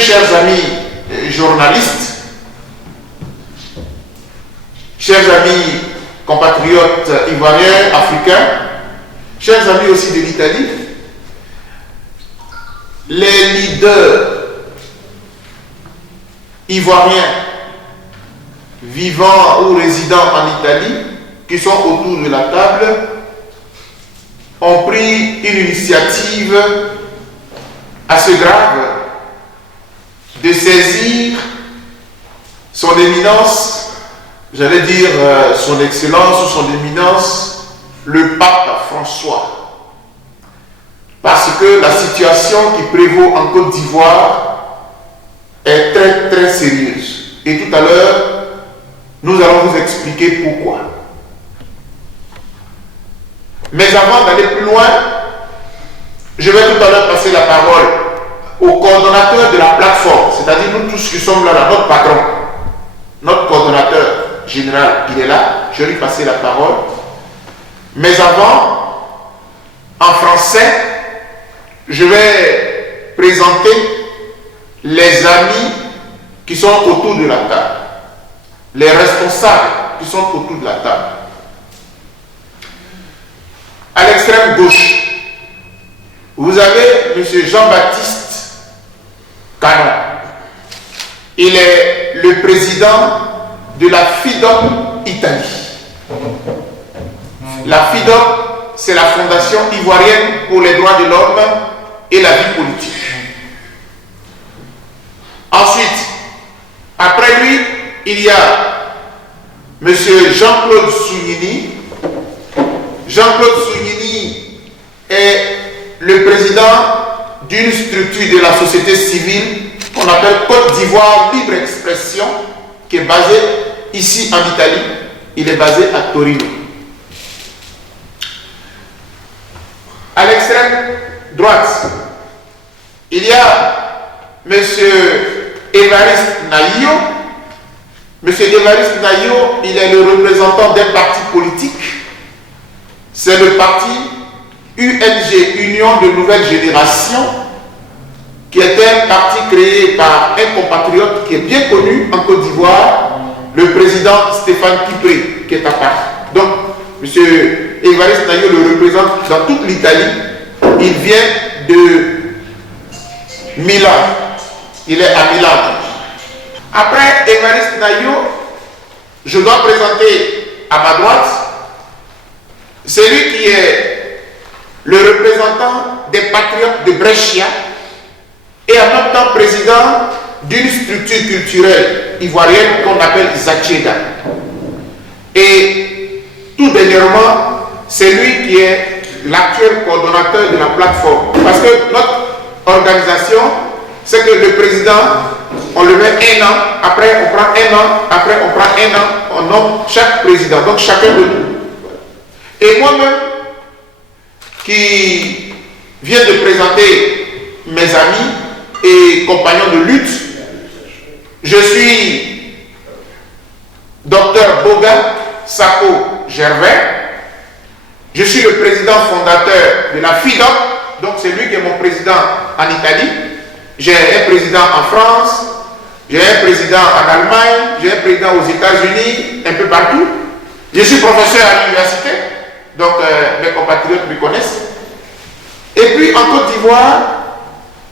chers amis journalistes, chers amis compatriotes ivoiriens, africains, chers amis aussi de l'Italie, les leaders ivoiriens vivant ou résidant en Italie, qui sont autour de la table, ont pris une initiative assez grave de saisir son éminence, j'allais dire son excellence ou son éminence, le pape François. Parce que la situation qui prévaut en Côte d'Ivoire est très très sérieuse. Et tout à l'heure, nous allons vous expliquer pourquoi. Mais avant d'aller plus loin, je vais tout à l'heure passer la parole au coordonnateur de la plateforme, c'est-à-dire nous tous qui sommes là, notre patron, notre coordonnateur général, il est là, je vais lui passer la parole. Mais avant, en français, je vais présenter les amis qui sont autour de la table, les responsables qui sont autour de la table. À l'extrême gauche, vous avez M. Jean-Baptiste Canon. Il est le président de la FIDOP Italie. La FIDOP, c'est la Fondation ivoirienne pour les droits de l'homme et la vie politique. Ensuite, après lui, il y a M. Jean-Claude Sougnini. Jean-Claude Sougnini est le président d'une structure de la société civile qu'on appelle Côte d'Ivoire Libre Expression, qui est basée ici en Italie. Il est basé à Torino. À l'extrême droite, il y a M. Évariste Naïo. M. Évariste Naïo, il est le représentant d'un parti politique. C'est le parti UNG, Union de Nouvelle Génération, qui est un parti créé par un compatriote qui est bien connu en Côte d'Ivoire, le président Stéphane Kipré, qui est à Paris. Donc, M. Évariste Naïo le représente dans toute l'Italie. Il vient de Milan. Il est à Milan. Après Évariste Naïo, je dois présenter à ma droite celui qui est le représentant des patriotes de Brescia et en même temps président d'une structure culturelle ivoirienne qu'on appelle Zacheda. Et tout dernièrement, c'est lui qui est l'actuel coordonnateur de la plateforme. Parce que notre organisation, c'est que le président, on le met un an, après on prend un an, après on prend un an, on nomme chaque président, donc chacun de nous. Et moi-même, qui viens de présenter mes amis et compagnons de lutte, je suis Dr Boga Sako Gervais. Je suis le président fondateur de la FIDOP, donc c'est lui qui est mon président en Italie. J'ai un président en France, j'ai un président en Allemagne, j'ai un président aux États-Unis, un peu partout. Je suis professeur à l'université, donc mes compatriotes me connaissent. Et puis en Côte d'Ivoire,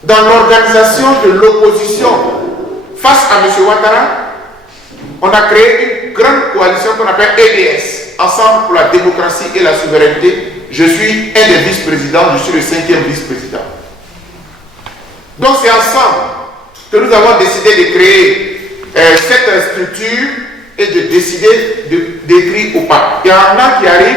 dans l'organisation de l'opposition face à M. Ouattara, on a créé une grande coalition qu'on appelle EDS, Ensemble pour la démocratie et la souveraineté. Je suis un des vice-présidents, je suis le 5e vice-président. Donc c'est ensemble que nous avons décidé de créer cette structure et de décider d'écrire au pape. Il y en a qui arrivent,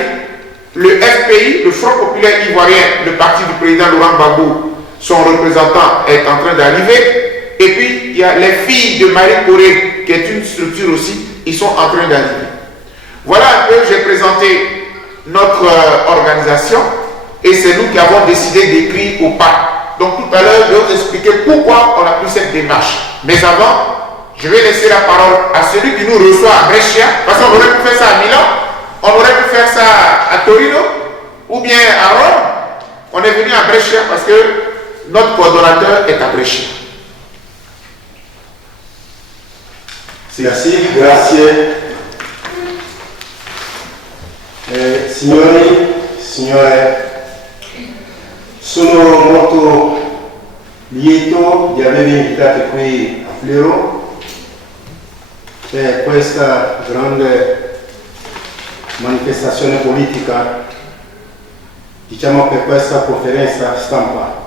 le FPI, le Front Populaire Ivoirien, le parti du président Laurent Gbagbo, son représentant est en train d'arriver. Et puis il y a les filles de Marie Corée, qui est une structure aussi, ils sont en train d'arriver. Voilà un peu, j'ai présenté notre organisation et c'est nous qui avons décidé d'écrire au pape. Donc tout à l'heure, je vais vous expliquer pourquoi on a pris cette démarche. Mais avant, je vais laisser la parole à celui qui nous reçoit à Brescia, parce qu'on aurait pu faire ça à Milan, on aurait pu faire ça à Torino, ou bien à Rome. On est venu à Brescia parce que notre coordonnateur est à Brescia. Merci, grazie. Signori, signore, sono molto lieto di avervi invitati qui a Flero per questa grande manifestazione politica, diciamo per questa conferenza stampa.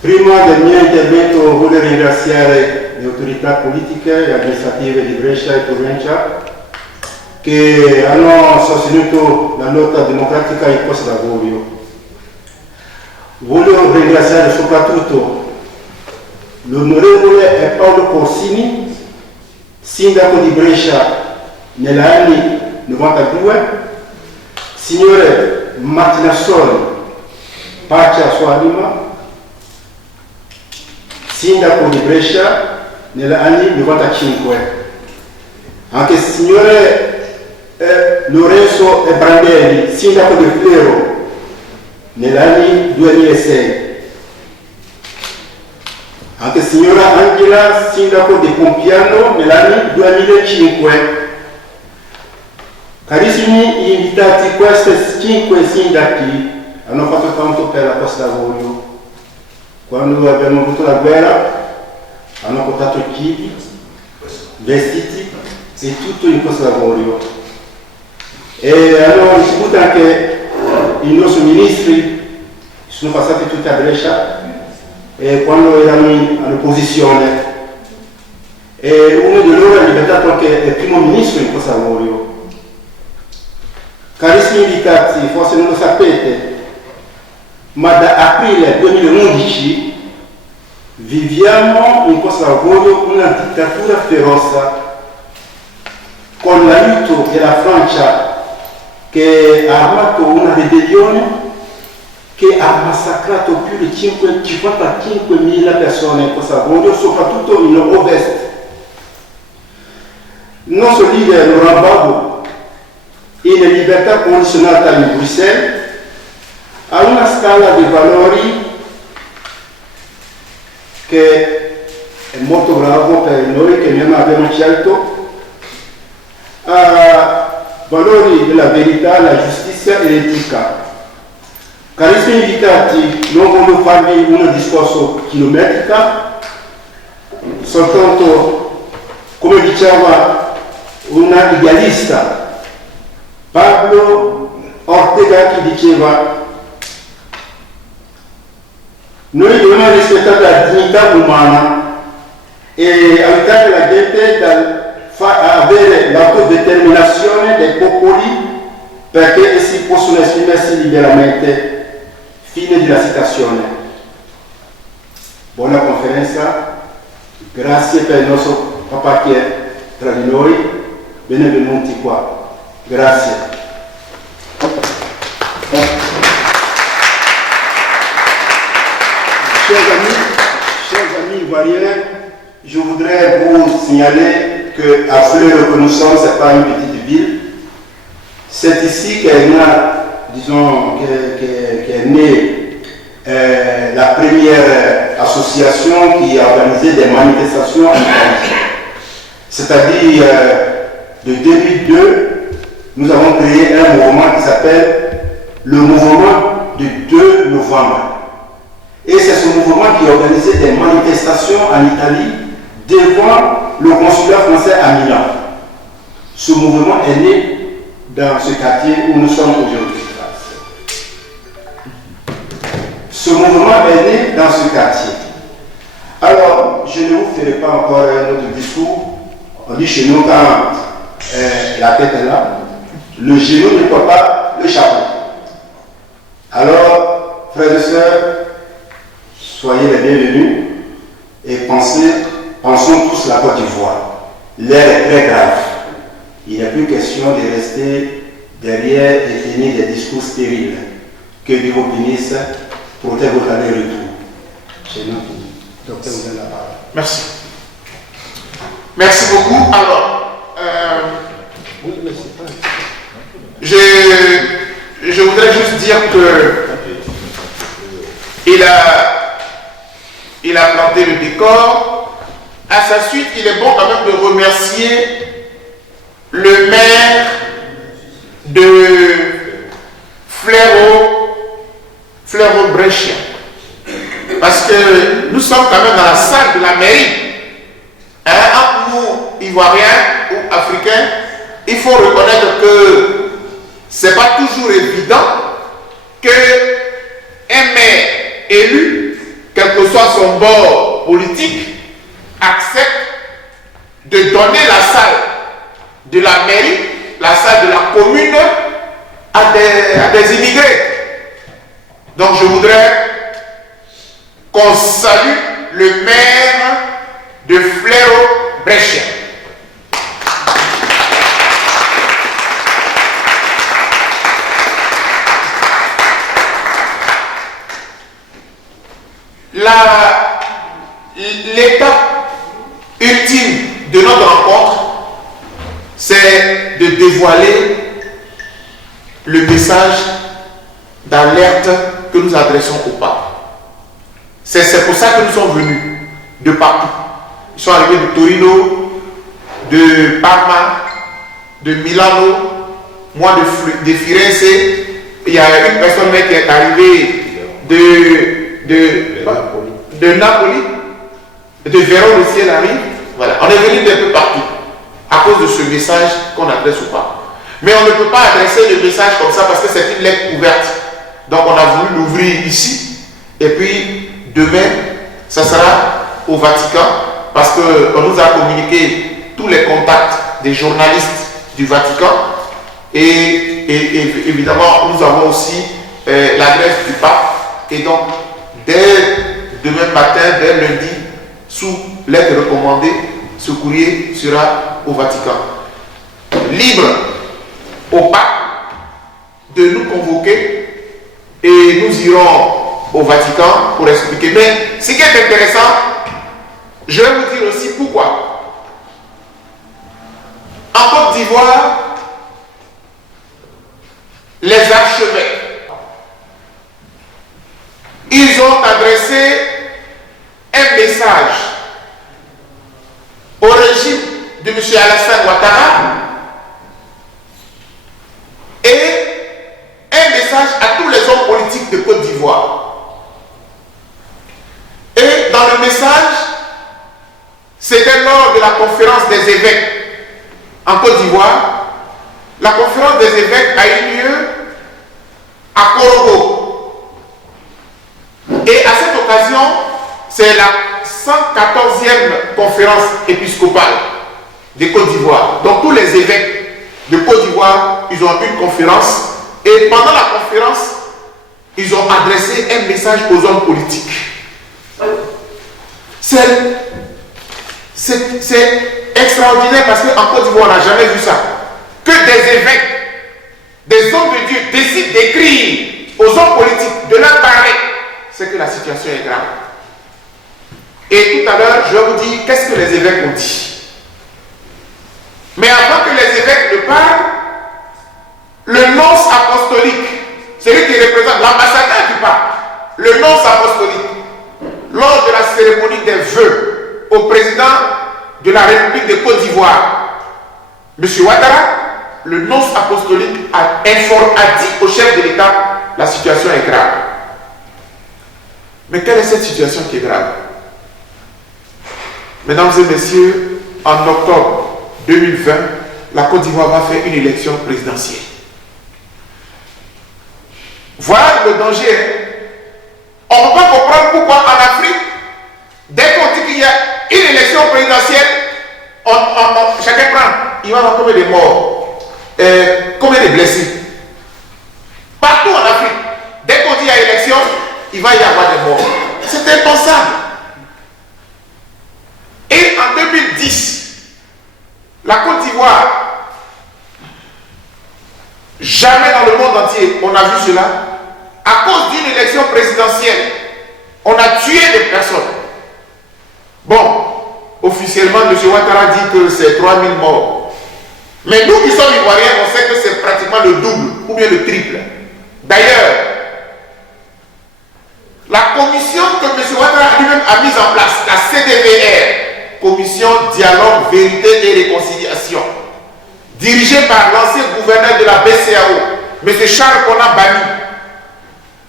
Prima del mio intervento voglio ringraziare le autorità politiche e amministrative di Brescia e provincia che hanno sostenuto la lotta democratica in Costa d'Avorio. Voglio ringraziare soprattutto l'onorevole Paolo Corsini, sindaco di Brescia negli anni 92, signore Martina Soli, pace a sua anima, sindaco di Brescia negli anni 95, anche signore Lorenzo Brandelli, sindaco di Flero negli anni 2006, anche signora Angela, sindaco di Pompiano negli anni 2005. Carissimi invitati, questi 5 sindaci hanno fatto tanto per la Costa d'Avorio. Quando abbiamo avuto la guerra hanno portato cibi, vestiti e tutto in Costa d'Avorio. E hanno ricevuto anche i nostri ministri, sono passati tutti a Brescia quando erano all'opposizione. E uno di loro è diventato anche il primo ministro in Costa d'Avorio. Carissimi invitati, forse non lo sapete, ma da aprile 2011 viviamo in Costa d'Avorio una dittatura feroce, con l'aiuto della Francia che ha armato una ribellione che ha massacrato più di 55.000 persone in Costa d'Avorio, soprattutto in ovest. Il nostro leader Laurent Gbagbo, in libertà condizionata in Bruxelles, ha una scala di valori che è molto bravo per noi che noi abbiamo scelto, valori della verità, la giustizia e l'etica. Carissimi invitati, non voglio farvi un discorso chilometrico, soltanto, come diceva una idealista, Pablo Ortega, che diceva: noi dobbiamo rispettare la dignità umana e aiutare la gente a avere l'autodeterminazione dei popoli perché essi possono esprimersi liberamente. Fine della citazione. Buona conferenza, grazie per il nostro papà che è tra di noi, benvenuti qua. Grazie. Chers amis ivoiriens, je voudrais vous signaler qu'à Fleur que nous sommes, ce n'est pas une petite ville. C'est ici qu'est née la première association qui a organisé des manifestations en Italie. C'est-à-dire, de 2002, nous avons créé un mouvement qui s'appelle le mouvement du 2 novembre. Et c'est ce mouvement qui a organisé des manifestations en Italie devant le consulat français à Milan. Ce mouvement est né dans ce quartier où nous sommes aujourd'hui. Ce mouvement est né dans ce quartier. Alors, je ne vous ferai pas encore un autre discours. On dit chez nous, quand la tête est là, le genou ne porte pas le chapeau. Alors, frères et sœurs, soyez les bienvenus et pensons tous la Côte d'Ivoire. L'air est très grave. Il n'est plus question de rester derrière et tenir des discours stériles. Que Dieu vous bénisse, protège votre aller-retour. Chez nous, docteur, vous avez la parole. Merci. Merci beaucoup. Alors, je voudrais juste dire que il a planté le décor à sa suite, il est bon quand même de remercier le maire de Flero-Brescia. Parce que nous sommes quand même dans la salle de la mairie. Entre nous, Ivoiriens ou Africains, il faut reconnaître que ce n'est pas toujours évident qu'un maire élu, quel que soit son bord politique, accepte de donner la salle de la mairie, la salle de la commune, à des immigrés. Donc je voudrais qu'on salue le maire de Flero-Brescia. L'étape ultime de notre rencontre, c'est de dévoiler le message d'alerte que nous adressons au pape. C'est pour ça que nous sommes venus de partout. Ils sont arrivés de Torino, de Parma, de Milano, moi de Firenze. Il y a une personne qui est arrivée de Napoli, de Vérone aussi elle arrive. Voilà. On est venu d'un peu partout à cause de ce message qu'on adresse au pape. Mais on ne peut pas adresser le message comme ça parce que c'est une lettre ouverte. Donc on a voulu l'ouvrir ici et puis demain ça sera au Vatican parce qu'on nous a communiqué tous les contacts des journalistes du Vatican et évidemment nous avons aussi l'adresse du pape et donc dès demain matin, dès lundi, sous lettre recommandée, ce courrier sera au Vatican. Libre au pape de nous convoquer et nous irons au Vatican pour expliquer. Mais ce qui est intéressant, je vais vous dire aussi pourquoi. En Côte d'Ivoire, les archevêques, ils ont adressé un message au régime de M. Alassane Ouattara et un message à tous les hommes politiques de Côte d'Ivoire. Et dans le message, c'était lors de la conférence des évêques en Côte d'Ivoire. La conférence des évêques a eu lieu à Korogo. Et à cette occasion, c'est la 114e conférence épiscopale de Côte d'Ivoire. Donc tous les évêques de Côte d'Ivoire, ils ont eu une conférence. Et pendant la conférence, ils ont adressé un message aux hommes politiques. C'est extraordinaire parce qu'en Côte d'Ivoire, on n'a jamais vu ça. Que des évêques, des hommes de Dieu décident d'écrire aux hommes politiques, de leur parler, c'est que la situation est grave. Et tout à l'heure, je vais vous dire qu'est-ce que les évêques ont dit. Mais avant que les évêques ne parlent, le nonce apostolique, celui qui représente l'ambassadeur du pape, le nonce apostolique, lors de la cérémonie des vœux au président de la République de Côte d'Ivoire, M. Ouattara, le nonce apostolique a dit au chef de l'État, la situation est grave. Mais quelle est cette situation qui est grave? Mesdames et messieurs, en octobre 2020, la Côte d'Ivoire va faire une élection présidentielle. Voilà le danger. On ne peut pas comprendre pourquoi en Afrique, dès qu'on dit qu'il y a une élection présidentielle, chacun prend. Il va y avoir combien de morts, combien de blessés. Partout en Afrique, dès qu'on dit qu'il y a élection, il va y avoir des morts. C'est impensable. Et en 2010, la Côte d'Ivoire, jamais dans le monde entier on a vu cela, à cause d'une élection présidentielle, on a tué des personnes. Bon, officiellement, M. Ouattara dit que c'est 3000 morts. Mais nous qui sommes Ivoiriens, on sait que c'est pratiquement le double ou bien le triple. D'ailleurs, la commission que M. Ouattara lui-même a mise en place, la CDVR, commission dialogue, vérité et réconciliation, dirigée par l'ancien gouverneur de la BCAO, M. Charles Konan Bani.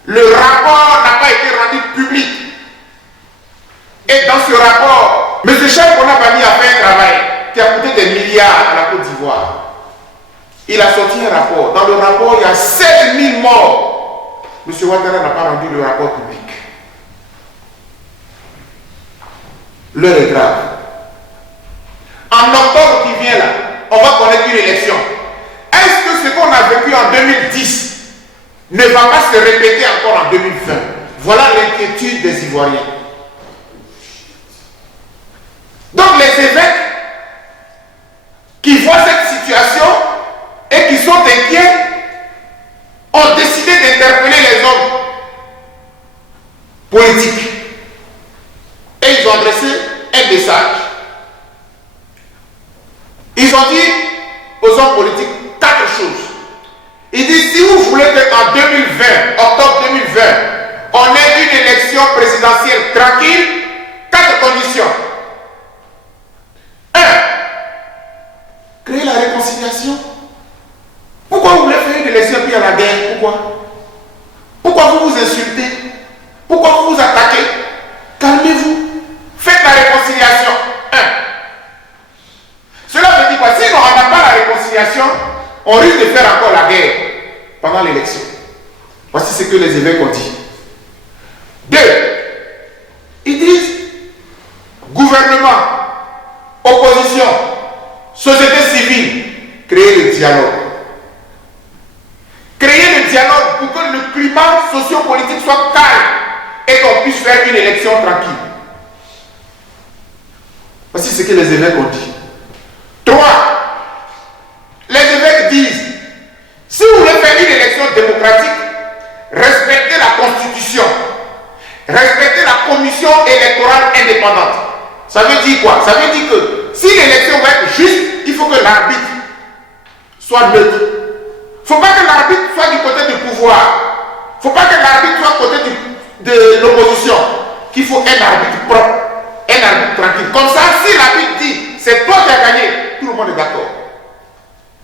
Le rapport n'a pas été rendu public. Et dans ce rapport, M. Charles Konan Bani a fait un travail qui a coûté des milliards à la Côte d'Ivoire. Il a sorti un rapport. Dans le rapport, il y a 7000 morts. M. Ouattara n'a pas rendu le rapport public. L'heure est grave. En octobre qui vient là, on va connaître une élection. Est-ce que ce qu'on a vécu en 2010 ne va pas se répéter encore en 2020? Voilà l'inquiétude des Ivoiriens. Donc les évêques qui voient cette situation et qui sont inquiets ont décidé d'interpeller les hommes politiques. Et ils ont adressé un message. Ils ont dit aux hommes politiques 4 choses. Ils disent, si vous voulez qu'en 2020, octobre 2020, on ait une élection présidentielle tranquille, 4 conditions. 1. Créer la réconciliation. Pourquoi vous voulez faire une élection puis il y a la guerre? Pourquoi vous vous insultez? Pourquoi vous vous attaquez? Calmez-vous. Faites la réconciliation. 1. Cela veut dire quoi? Si on n'a pas la réconciliation, on risque de faire encore la guerre pendant l'élection. Voici ce que les évêques ont dit. 2. Ils disent gouvernement, opposition, société civile, créer le dialogue. Créer le dialogue pour que le climat socio-politique soit calme et qu'on puisse faire une élection tranquille. Voici ce que les évêques ont dit. 3. Les évêques disent, si vous voulez faire une élection démocratique, respectez la Constitution, respectez la commission électorale indépendante. Ça veut dire quoi? Ça veut dire que si l'élection va être juste, il faut que l'arbitre soit neutre. Il ne faut pas que l'arbitre soit du côté du pouvoir. Il ne faut pas que l'arbitre soit du côté de l'opposition. Qu'il faut un arbitre propre, un arbitre tranquille. Comme ça, si l'arbitre dit, c'est toi qui as gagné, tout le monde est d'accord.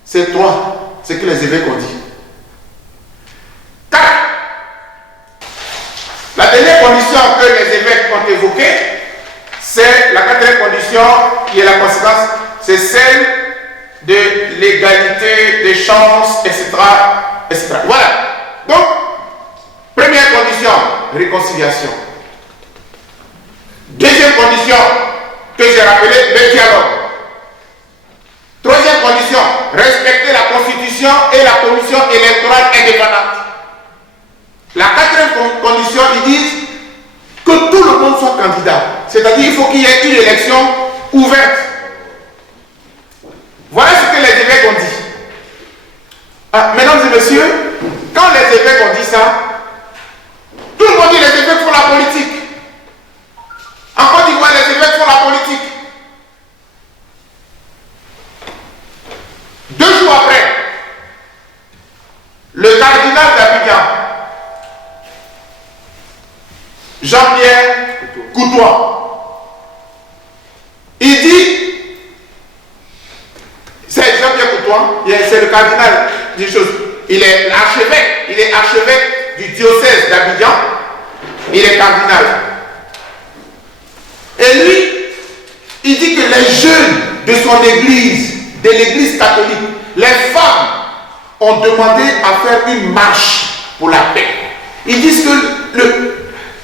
C'est 3, c'est ce que les évêques ont dit. 4. La dernière condition que les évêques ont évoquée, c'est la 4e condition qui est la conséquence, c'est celle de l'égalité des chances, etc., etc. Voilà. Donc, première condition, réconciliation. Deuxième condition, que j'ai rappelé, le dialogue. Troisième condition, respecter la Constitution et la commission électorale indépendante. La 4e condition, ils disent que tout le monde soit candidat. C'est-à-dire qu'il faut qu'il y ait une élection ouverte. Voilà ce que les évêques ont dit. Mesdames et messieurs, quand les évêques ont dit ça, tout le monde dit les évêques font la politique. En Côte d'Ivoire, les évêques font la politique. 2 jours après, le cardinal d'Abidjan, Jean-Pierre Coutois, il dit, c'est Jean-Pierre Coutois, c'est le cardinal des choses, il est archevêque du diocèse d'Abidjan, il est cardinal. Et lui, il dit que les jeunes de son église, de l'église catholique, les femmes ont demandé à faire une marche pour la paix. Ils disent que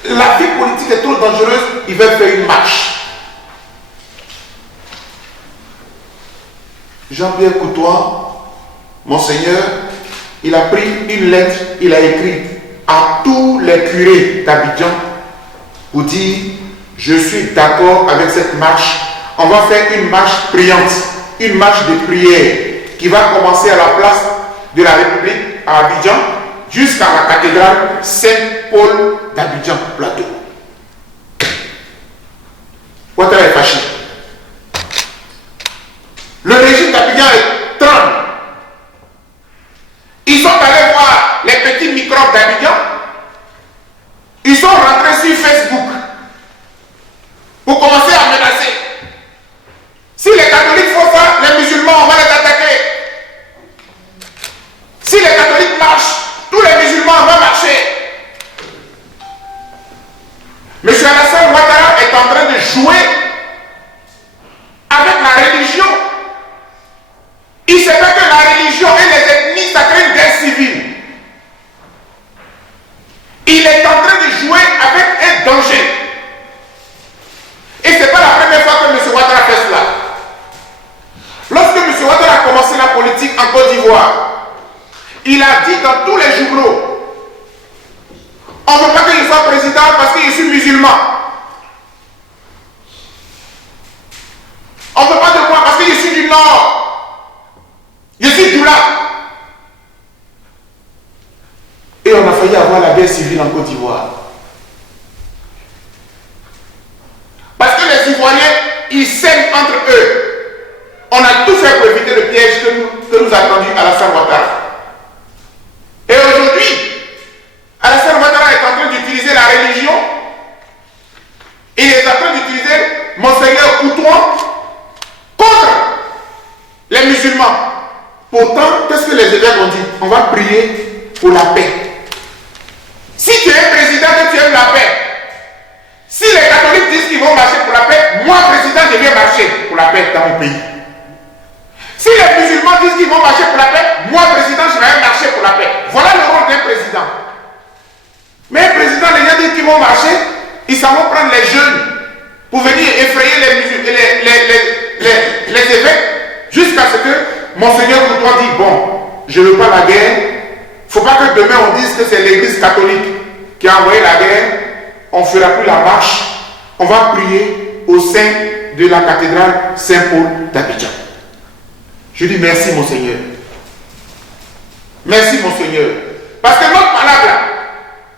la vie politique est trop dangereuse, ils veulent faire une marche. Jean-Pierre Coutois, Monseigneur, il a pris une lettre, il a écrit à tous les curés d'Abidjan pour dire, je suis d'accord avec cette marche, on va faire une marche priante, une marche de prière qui va commencer à la place de la République à Abidjan jusqu'à la cathédrale Saint-Paul d'Abidjan Plateau. Ouattara est fâché. Le régime d'Abidjan est tremble. Ils sont allés voir les petits microbes d'Abidjan. Ils sont rentrés sur Facebook pour commencer à menacer. en Côte d'Ivoire. Il a dit dans tous les journaux, on ne veut pas que je sois président parce que je suis musulman. On ne veut pas de moi parce que je suis du Nord. Je suis du lac. Et on a failli avoir la guerre civile en Côte d'Ivoire. Parce que les Ivoiriens, ils s'aiment entre eux. On a tout fait pour éviter le piège que nous a tendu Alassane Ouattara. Et aujourd'hui, Alassane Ouattara est en train d'utiliser la religion. Il est en train d'utiliser Monseigneur Coutouan contre les musulmans. Pourtant, qu'est-ce que les évêques ont dit? On va prier pour la paix. Si tu es président et tu aimes la paix, si les catholiques disent qu'ils vont marcher pour la paix, moi, président, je vais marcher pour la paix dans mon pays. Si les musulmans disent qu'ils vont marcher pour la paix, moi, président, je vais marcher pour la paix. Voilà le rôle d'un président. Mais un président, les gens disent qu'ils vont marcher, ils s'en vont prendre les jeunes pour venir effrayer les évêques jusqu'à ce que Monseigneur Coutouan dit, bon, je ne veux pas la guerre. Il ne faut pas que demain on dise que c'est l'église catholique qui a envoyé la guerre. On ne fera plus la marche. On va prier au sein de la cathédrale Saint-Paul d'Abidjan. Je dis merci, Monseigneur. Merci, Monseigneur. Parce que notre palabre,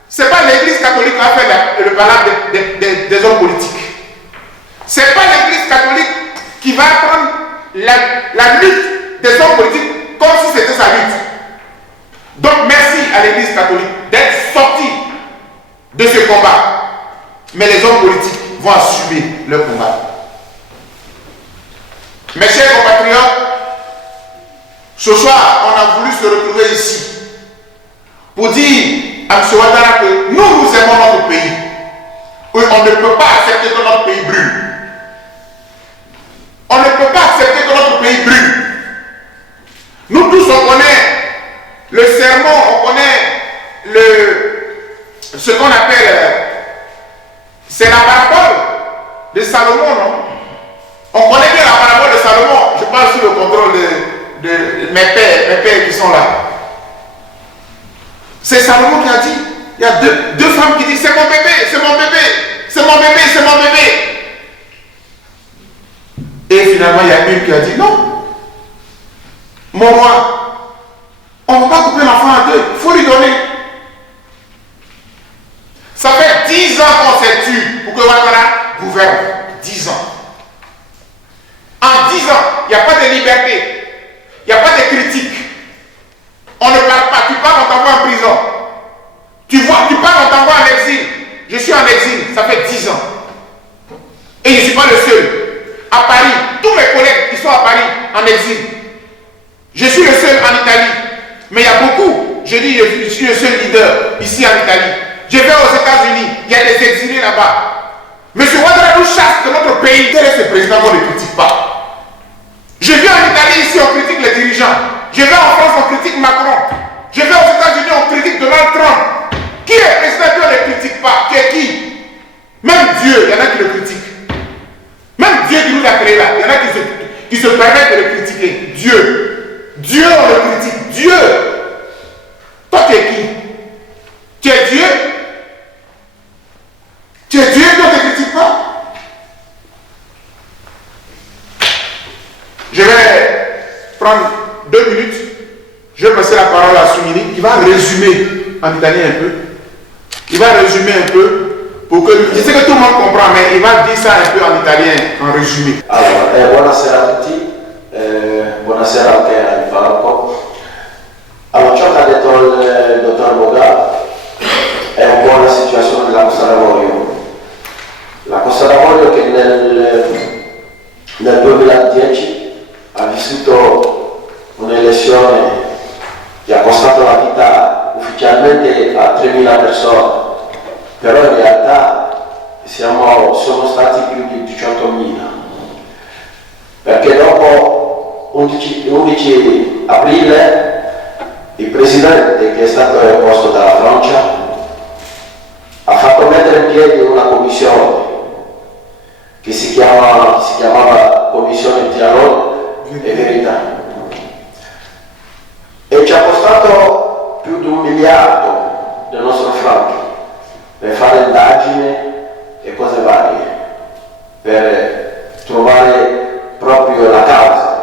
ce n'est pas l'église catholique qui a fait le palabre des hommes politiques. Ce n'est pas l'église catholique qui va prendre la lutte des hommes politiques comme si c'était sa lutte. Donc merci à l'église catholique d'être sortie de ce combat. Mais les hommes politiques vont assumer leur combat. Mes chers compatriotes, ce soir, on a voulu se retrouver ici pour dire à M. Ouattara que nous aimons notre pays. Oui, on ne peut pas accepter que notre pays brûle. On ne peut pas accepter que notre pays brûle. Nous tous, on connaît le sermon, on connaît ce qu'on appelle, c'est la parabole de Salomon, non? On connaît bien la parabole de Salomon. Je parle sous le contrôle de mes pères qui sont là. C'est Salomon qui a dit, il y a deux femmes qui disent, c'est mon bébé, c'est mon bébé, c'est mon bébé, c'est mon bébé. Et finalement, il y a une qui a dit, non, mon roi, on ne va pas couper l'enfant en deux, il faut lui donner. Ça fait 10 ans qu'on s'est tué pour que Ouattara gouverne. 10 ans. En 10 ans, il n'y a pas de liberté. Il n'y a pas de critique. On ne parle pas. Tu parles, on t'envoie en prison. Tu parles, on t'envoie en exil. Je suis en exil, ça fait 10 ans. Et je ne suis pas le seul. À Paris, tous mes collègues qui sont à Paris en exil. Je suis le seul en Italie. Mais il y a beaucoup. Je dis, je suis le seul leader ici en Italie. Je vais aux États-Unis, il y a des exilés là-bas. M. Ouattara nous chasse de notre pays. Quel est ce président qu'on ne critique pas? Je vais en Italie, ici, on critique les dirigeants. Je vais en France, on critique Macron. Je vais aux États-Unis, on critique Donald Trump. Qui est président qu'on ne critique pas? Qui est qui? Même Dieu, il y en a qui le critiquent. Même Dieu qui nous a créés là, il y en a qui se permettent de le critiquer. Dieu. Dieu, on le critique. Dieu. Toi, tu es qui? Tu es Dieu? Tu es Dieu, toi, tu ne critiques pas? Je vais prendre 2 minutes. Je vais passer la parole à Soumini. Il va résumer en italien un peu. Il va résumer un peu pour que... Je sais que tout le monde comprend, mais il va dire ça un peu en italien, en résumé. Allora, buonasera a tutti. Buonasera anche al Falco. Allora, ciò che ha detto il dottor Boga è un po' la situazione della Costa d'Avorio. La Costa d'Avorio che nel 2010 ha vissuto un'elezione che ha costato la vita ufficialmente a 3.000 persone, però in realtà sono stati più di 18.000, perché dopo 11 aprile il presidente, che è stato posto dalla Francia, ha fatto mettere in piedi una commissione che si chiamava Commissione Dialogo e Verità. miliardo dei nostri franchi per fare indagini e cose varie, per trovare proprio la causa.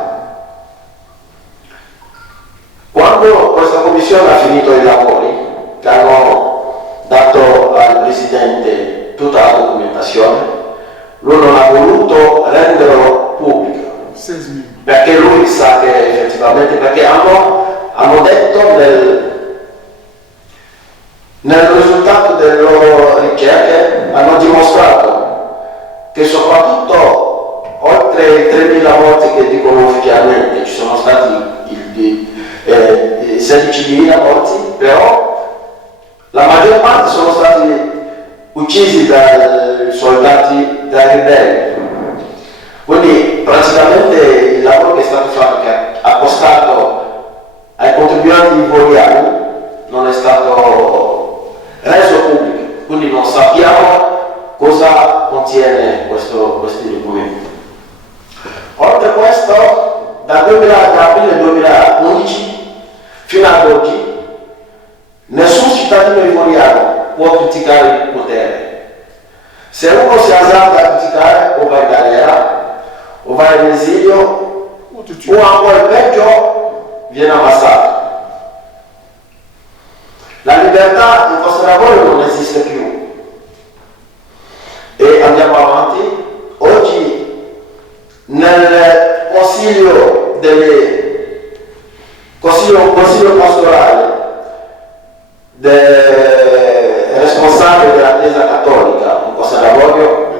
Quando questa commissione ha finito i lavori, che hanno dato al Presidente tutta la documentazione, lui non ha voluto renderlo pubblico, perché lui sa che effettivamente, perché hanno detto nel risultato delle loro ricerche, hanno dimostrato che soprattutto oltre i 3.000 morti che dicono ufficialmente, ci sono stati 16.000 morti, però la maggior parte sono stati uccisi dai soldati, dai ribelli. Quindi praticamente il lavoro che è stato fatto, che ha costato ai contribuenti ivoriani, non è stato reso pubblico, quindi non sappiamo cosa contiene questi documenti. Oltre a questo, da aprile 2011 fino ad oggi nessun cittadino ivoriano può criticare il potere. Se uno si azzarda a criticare, o va in galera, o va in esilio, o ancora peggio viene ammazzato. La libertà in questo lavoro non esiste più. E andiamo avanti. Oggi nel consiglio pastorale responsabile della Chiesa Cattolica in questo lavoro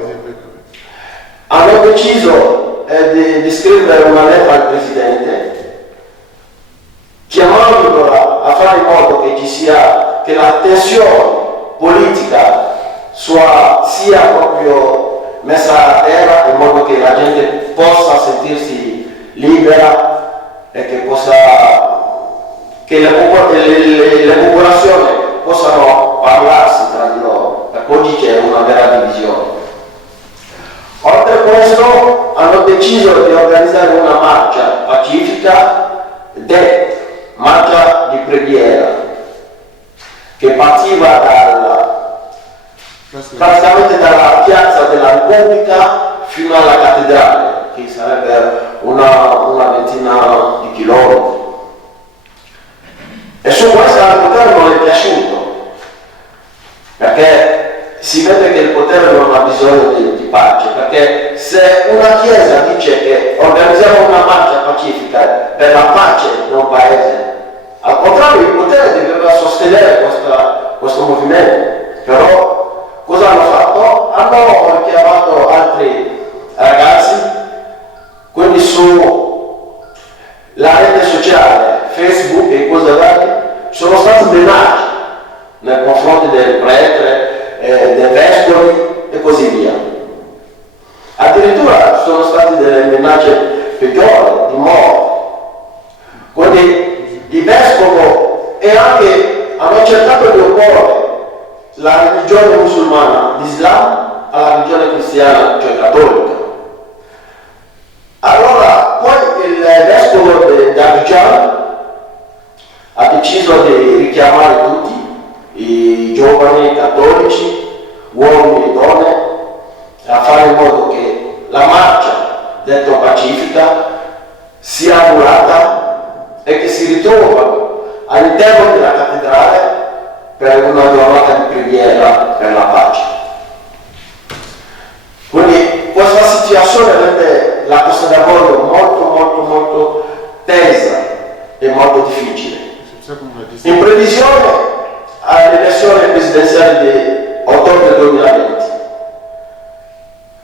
hanno deciso di scrivere una lettera al Presidente chiamandolo a fare in modo che ci sia, che la tensione politica sia proprio messa a terra, in modo che la gente possa sentirsi libera e che le popolazioni possano parlarsi tra di loro, perché oggi c'è una vera divisione. Oltre a questo hanno deciso di organizzare una marcia pacifica, marcia di preghiera, che partiva praticamente dalla piazza della Repubblica fino alla cattedrale, che sarebbe una ventina di chilometri. E su questo al potere non è piaciuto, perché si vede che il potere non ha bisogno di pace, perché se una chiesa dice che organizziamo una marcia pacifica per la pace in un paese, al contrario il potere doveva sostenere questo movimento. Però cosa hanno fatto? Hanno chiamato altri ragazzi, quindi sulla rete sociale, Facebook e cose varie, sono stati minacci nei confronti del prete, dei vescovi e così via. Addirittura sono state delle minacce peggiori, di morte. Quindi il vescovo hanno cercato di opporre la religione musulmana, l'Islam, alla religione cristiana, cioè cattolica. Allora, poi il vescovo di Abidjan ha deciso di richiamare tutti, i giovani cattolici, uomini e donne, a fare in modo che la marcia, detta pacifica, sia annullata e che si ritrovano all'interno della cattedrale per una giornata di preghiera per la pace. Quindi questa situazione rende la cosa lavoro molto tesa e molto difficile. In previsione alle elezioni presidenziali di ottobre 2020.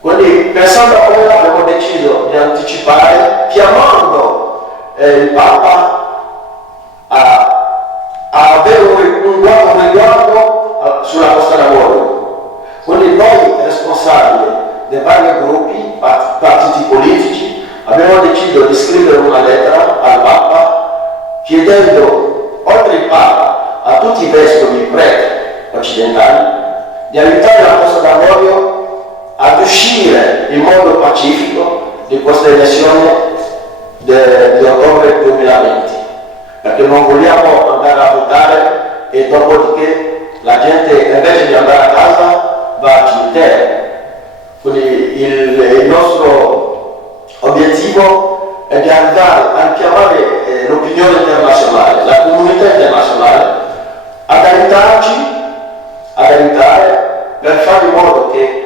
Quindi pensando a quello abbiamo deciso di anticipare, chiamando il Papa a avere un riguardo sulla nostra lavoro. Quindi noi responsabili dei vari gruppi, partiti politici, abbiamo deciso di scrivere una lettera al Papa chiedendo, oltre il Papa, a tutti i vescovi e preti occidentali di aiutare la nostra lavoro ad uscire in modo pacifico di questa elezione di ottobre 2020, perché non vogliamo andare a votare e dopodiché la gente invece di andare a casa va al cimitero. Quindi il nostro obiettivo è di andare a richiamare l'opinione internazionale, la comunità internazionale ad aiutare per fare in modo che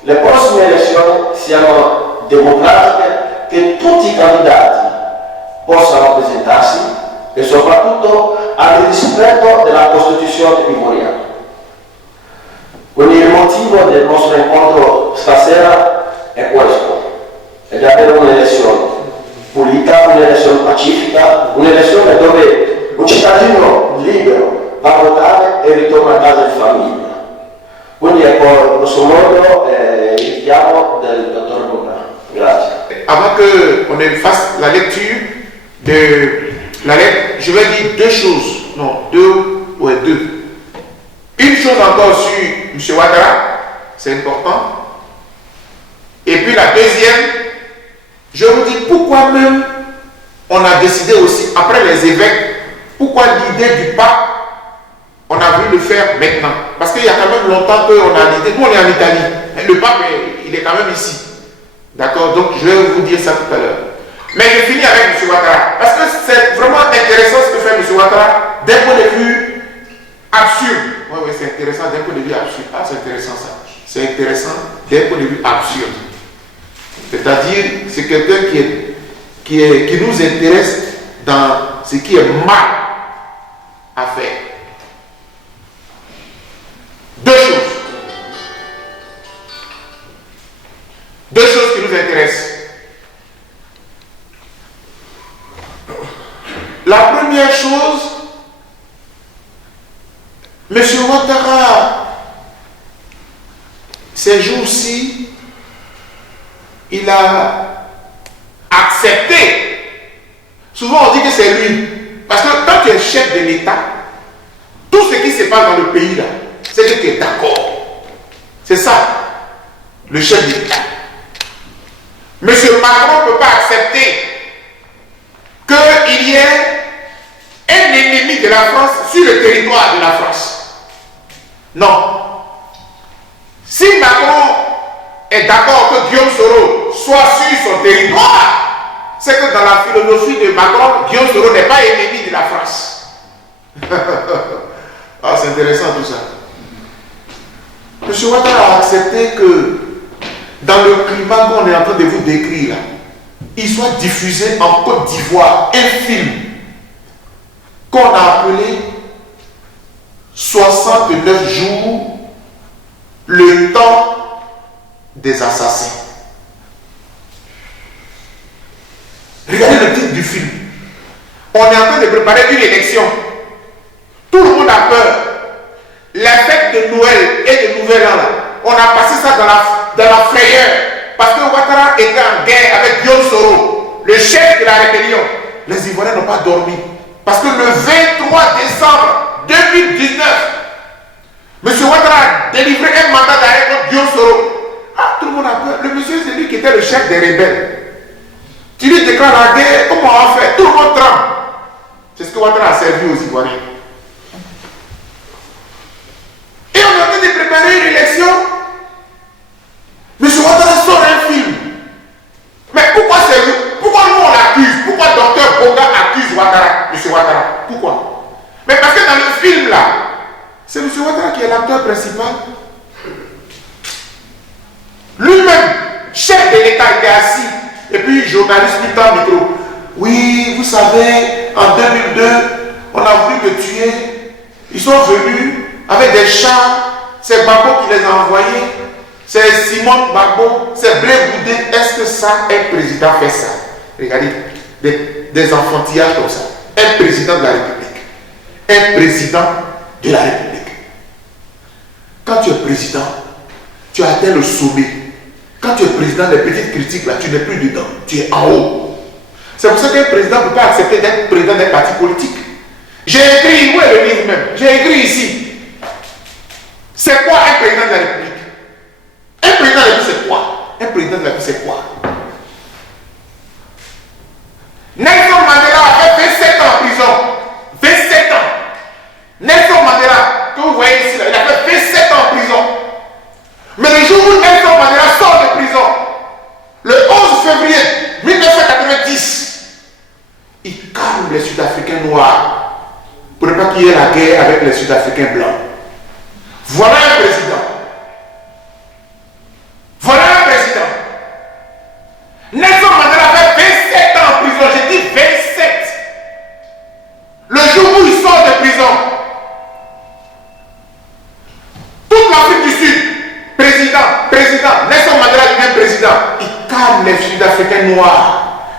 le prossime elezioni siano democratiche, che tutti i candidati possano presentarsi e soprattutto al rispetto della Costituzione primordiale. Quindi il motivo del nostro incontro stasera è questo, è di avere un'elezione pulita, un'elezione pacifica, un'elezione dove un cittadino libero va a votare e ritorna a casa in famiglia. Quindi ecco, grosso modo, il richiamo del dottor Boga. Grazie. Avant qu'on fasse la lecture de la lettre, je vais dire deux choses. Non, deux. Une chose encore sur M. Ouattara, c'est important. Et puis la deuxième, je vous dis pourquoi même on a décidé aussi, après les évêques, pourquoi l'idée du pape, on a voulu le faire maintenant. Parce qu'il y a quand même longtemps qu'on a l'idée, nous on est en Italie, le pape il est quand même ici. D'accord? Donc je vais vous dire ça tout à l'heure. Mais je finis avec M. Ouattara, parce que c'est vraiment intéressant ce que fait M. Ouattara d'un point de vue absurde. Oui, c'est intéressant d'un point de vue absurde. Ah, c'est intéressant ça. C'est intéressant d'un point de vue absurde. C'est-à-dire, c'est quelqu'un qui nous intéresse dans ce qui est mal à faire. Deux choses qui nous intéressent. La première chose, M. Ouattara, ces jours-ci, il a accepté. Souvent on dit que c'est lui. Parce que quand tu es chef de l'État, tout ce qui se passe dans le pays là, c'est que tu es d'accord. C'est ça, le chef de l'État. M. Macron ne peut pas accepter qu'il y ait un ennemi de la France sur le territoire de la France. Non. Si Macron est d'accord que Guillaume Soro soit sur son territoire, c'est que dans la philosophie de Macron, Guillaume Soro n'est pas ennemi de la France. Ah, c'est intéressant tout ça. M. Ouattara a accepté que dans le climat qu'on est en train de vous décrire là, il soit diffusé en Côte d'Ivoire un film qu'on a appelé 69 jours, le temps des assassins. Regardez le titre du film. On est en train de préparer une élection. Tout le monde a peur. La fête de Noël et de Nouvel An, là, on a passé ça dans la frayeur. Parce que Ouattara était en guerre avec Guillaume Soro, le chef de la rébellion. Les Ivoiriens n'ont pas dormi. Parce que le 23 décembre 2019, M. Ouattara a délivré un mandat d'arrêt contre Guillaume Soro. Ah, tout le monde a peur. Le monsieur, c'est lui qui était le chef des rebelles. Tu lui déclares la guerre, comment on va faire? Tout le monde tremble. C'est ce que Ouattara a servi aux Ivoiriens. Et on est en train de préparer une élection. M. Ouattara sort un film. Mais pourquoi c'est lui? Pourquoi nous on l'accuse? Pourquoi Dr Boga accuse Ouattara, M. Ouattara? Pourquoi? Mais parce que dans le film là, c'est M. Ouattara qui est l'acteur principal. Lui-même, chef de l'État, il est assis. Et puis, journaliste lui tend le micro. Oui, vous savez, en 2002, on a voulu me tuer. Ils sont venus avec des chars. C'est Gbagbo qui les a envoyés. C'est Simone Gbagbo. C'est Blaise Goudé. Est-ce que ça, un président fait ça? Regardez, des enfantillages comme ça. Un président de la République. Un président de la République. Quand tu es président, tu as atteint le sommet. Quand tu es président, les petites critiques là, tu n'es plus dedans, tu es en haut. C'est pour ça qu'un président ne peut pas accepter d'être président d'un parti politique. J'ai écrit, où est le livre même? J'ai écrit ici. C'est quoi un président de la République? Un président de la République, c'est quoi? Un président de la République, c'est quoi? Nelson Mandela a fait 27 ans en prison. 27 ans. Nelson il calme les Sud-Africains noirs pour ne pas qu'il y ait la guerre avec les Sud-Africains blancs. Voilà un président. Voilà un président. Nelson Mandela fait 27 ans en prison. J'ai dit 27. Le jour où il sort de prison, toute l'Afrique du Sud, président, Nelson Mandela devient président. Il calme les Sud-Africains noirs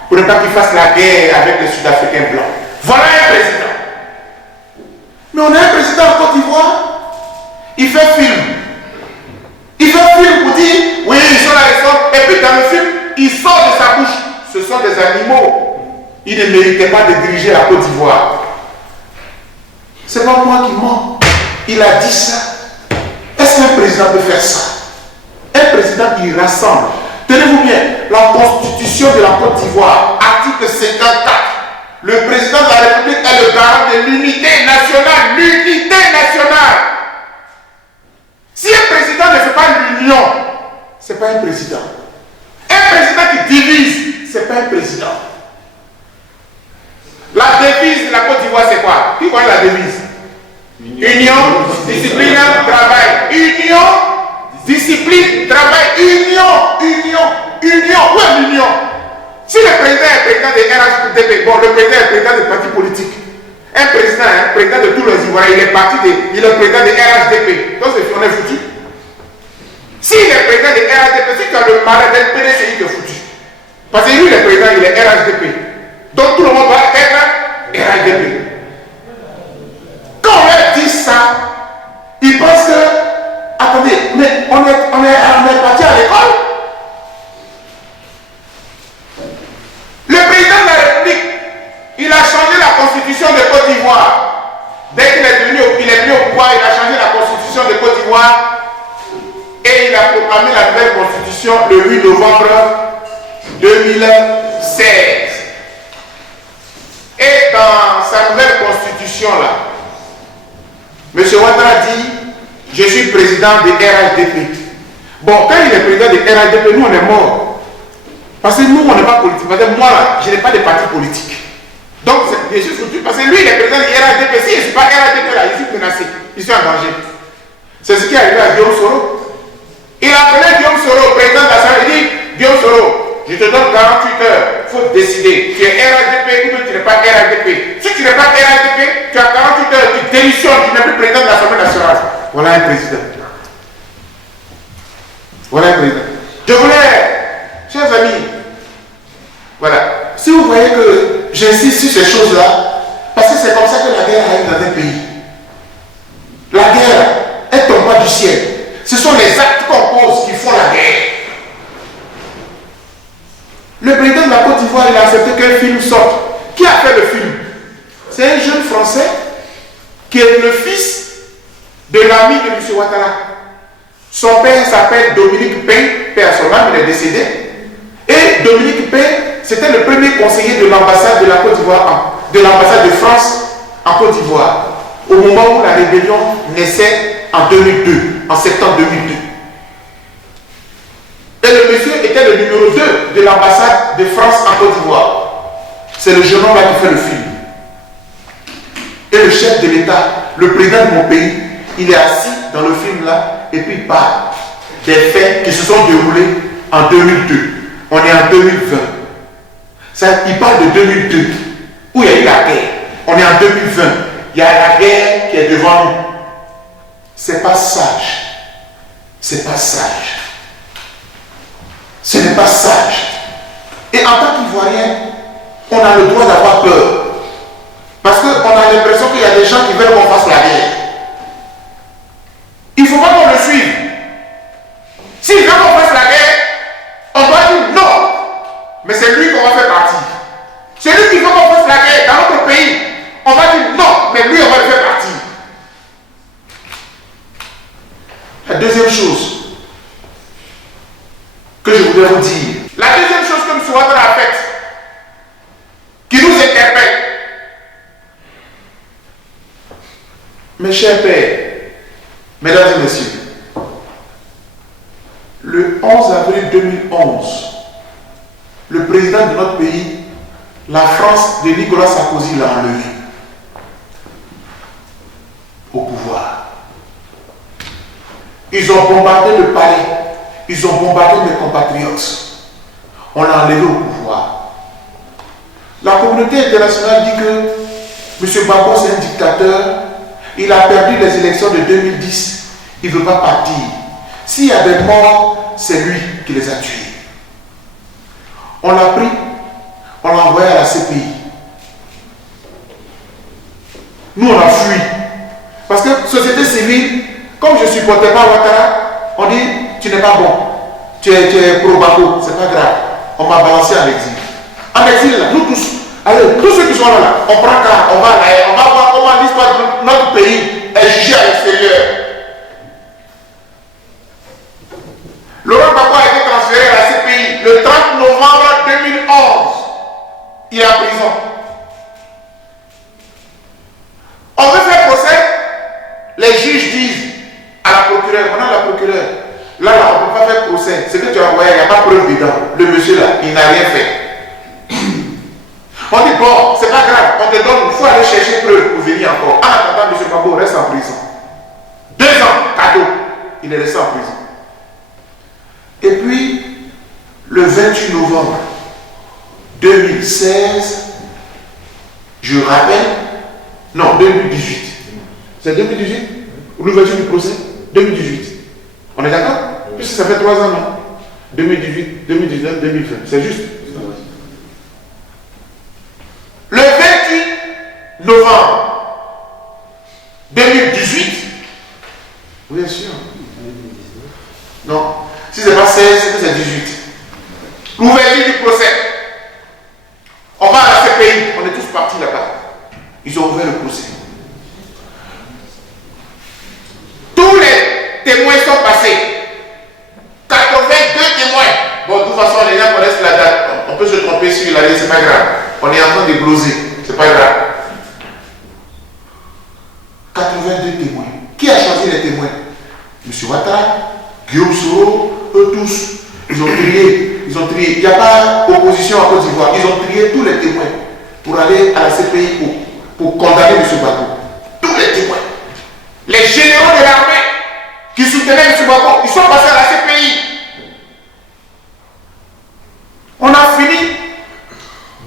pour ne pas qu'ils fassent la guerre avec les Sud-Africains blancs. Voilà un président. Mais on a un président en Côte d'Ivoire. Il fait film. Il fait film pour dire, oui, ils sont là, ils sont. Et puis dans le film, il sort de sa bouche. Ce sont des animaux. Il ne méritait pas de diriger la Côte d'Ivoire. C'est pas moi qui mens. Il a dit ça. Est-ce qu'un président peut faire ça? Un président qui rassemble. Tenez-vous bien, la constitution de la Côte d'Ivoire, article 54. Le président de la République est le garant de l'unité nationale. L'unité nationale. Si un président ne fait pas l'union, ce n'est pas un président. Un président qui divise, ce n'est pas un président. La devise de la Côte d'Ivoire, c'est quoi? Qui connaît la devise? Union, discipline, travail. Union, discipline, travail. Union. Où est l'union? Si le président est président de RHDP, bon, le président est président de parti politique. Un président de tous les Ivoiriens, il est président de RHDP. Donc on est foutu. S'il est président de RHDP, si tu as le malin d'être PDCI, tu es foutu. Parce que lui, le président, il est RHDP. Donc tout le monde doit être RHDP. Quand on leur dit ça, ils pensent que, attendez, mais on est parti à l'école. Le président de la République, il a changé la constitution de Côte d'Ivoire. Dès qu'il est venu au pouvoir, il a changé la constitution de Côte d'Ivoire et il a proclamé la nouvelle constitution le 8 novembre 2016. Et dans sa nouvelle constitution là, M. Ouattara dit, je suis président de RHDP. Bon, quand il est président de RHDP, nous on est morts. Parce que nous on n'est pas politique. Parce que moi là, je n'ai pas de parti politique. Donc je suis foutu parce que lui il est président de RHDP. Si je ne suis pas RHDP là, je suis menacé. Je suis en danger. C'est ce qui est arrivé à Guillaume Soro. Il a appelé Guillaume Soro, président de l'Assemblée, il dit, Guillaume Soro, je te donne 48 heures, il faut décider. Tu es RHDP ou tu n'es pas RHDP. Si tu n'es pas RHDP, tu as 48 heures, tu démissionnes, tu n'es plus président de l'Assemblée nationale. Voilà un président. Voilà un président. Je voulais, chers amis, voilà, si vous voyez que j'insiste sur ces choses-là, parce que c'est comme ça que la guerre arrive dans un pays. La guerre, elle ne tombe pas du ciel. Ce sont les actes qu'on pose qui font la guerre. Le président de la Côte d'Ivoire, il a accepté qu'un film sorte. Qui a fait le film? C'est un jeune Français qui est le fils de l'ami de M. Ouattara. Son père s'appelle Dominique Pain, père son âme, il est décédé. Et Dominique Pain, c'était le premier conseiller de l'ambassade de la Côte d'Ivoire, de l'ambassade de France en Côte d'Ivoire, au moment où la rébellion naissait en 2002, en septembre 2002. Et le monsieur était le numéro 2 de l'ambassade de France en Côte d'Ivoire. C'est le jeune homme-là qui fait le film. Et le chef de l'État, le président de mon pays, il est assis dans le film-là et puis il parle des faits qui se sont déroulés en 2002. On est en 2020. Ça, il parle de 2002, où il y a eu la guerre. On est en 2020. Il y a la guerre qui est devant nous. C'est pas sage. C'est pas sage. Ce n'est pas sage. Et en tant qu'Ivoirien, on a le droit d'avoir peur. Parce qu'on a l'impression qu'il y a des gens qui veulent qu'on fasse la guerre. Il ne faut pas qu'on le suive. S'il veut qu'on fasse la guerre, on doit dire non. Mais c'est lui qu'on va faire partie. Celui qui veut qu'on fasse la guerre dans notre pays, on va dire non, mais lui on va le faire partie. La deuxième chose que je voudrais vous dire, la deuxième chose que M. Ouattara a faite, qui nous interpelle, mes chers pères, mesdames et messieurs, le 11 avril 2011, le président de notre pays, la France de Nicolas Sarkozy l'a enlevé au pouvoir. Ils ont bombardé le palais, ils ont bombardé mes compatriotes. On l'a enlevé au pouvoir. La communauté internationale dit que M. Gbagbo c'est un dictateur, il a perdu les élections de 2010, il ne veut pas partir. S'il y a des morts, c'est lui qui les a tués. On l'a pris, on l'a envoyé à la CPI. Nous, on a fui. Parce que société civile, comme je ne supportais pas Ouattara, on dit tu n'es pas bon, tu es pro-Gbagbo, c'est pas grave. On m'a balancé en exil. En exil, là, nous tous, allez, tous ceux qui sont là, on prend car, on va voir comment l'histoire de notre pays est jugée à l'extérieur. Laurent Gbagbo a été transféré à la CPI le 30 novembre 2011. Il est en prison. On veut faire procès. Les juges disent à la procureure, maintenant la procureure, là, on ne peut pas faire procès. Ce que tu as envoyé, il n'y a pas de preuve dedans. Le monsieur là, il n'a rien fait. On dit, bon, c'est pas grave, on te donne, il faut aller chercher preuve pour venir encore. En attendant, M. Gbagbo reste en prison. 2 ans, cadeau. Il est resté en prison. Et puis, le 28 novembre 2016, je rappelle, non, 2018. C'est 2018 l'ouverture du procès 2018. On est d'accord? Puisque ça fait 3 ans, non? 2018, 2019, 2020. C'est juste. Le 28 novembre 2018, oui, bien sûr. Non, si ce n'est pas 16, c'est 18. L'ouverture du procès. On va à la CPI, on est tous partis là-bas. Ils ont ouvert le procès. Tous les témoins sont passés. 82 témoins. Bon, de toute façon, les gens connaissent la date. On peut se tromper sur l'année, c'est pas grave. On est en train de gloser, c'est pas grave. 82 témoins. Qui a choisi les témoins? M. Ouattara, Guillaume Soro, eux tous. Ils ont trié. Il n'y a pas opposition en Côte d'Ivoire. Ils ont trié tous les témoins pour aller à la CPI pour condamner M. Gbagbo. Tous les témoins. Les généraux de l'armée qui soutenaient M. Gbagbo, ils sont passés à la CPI. On a fini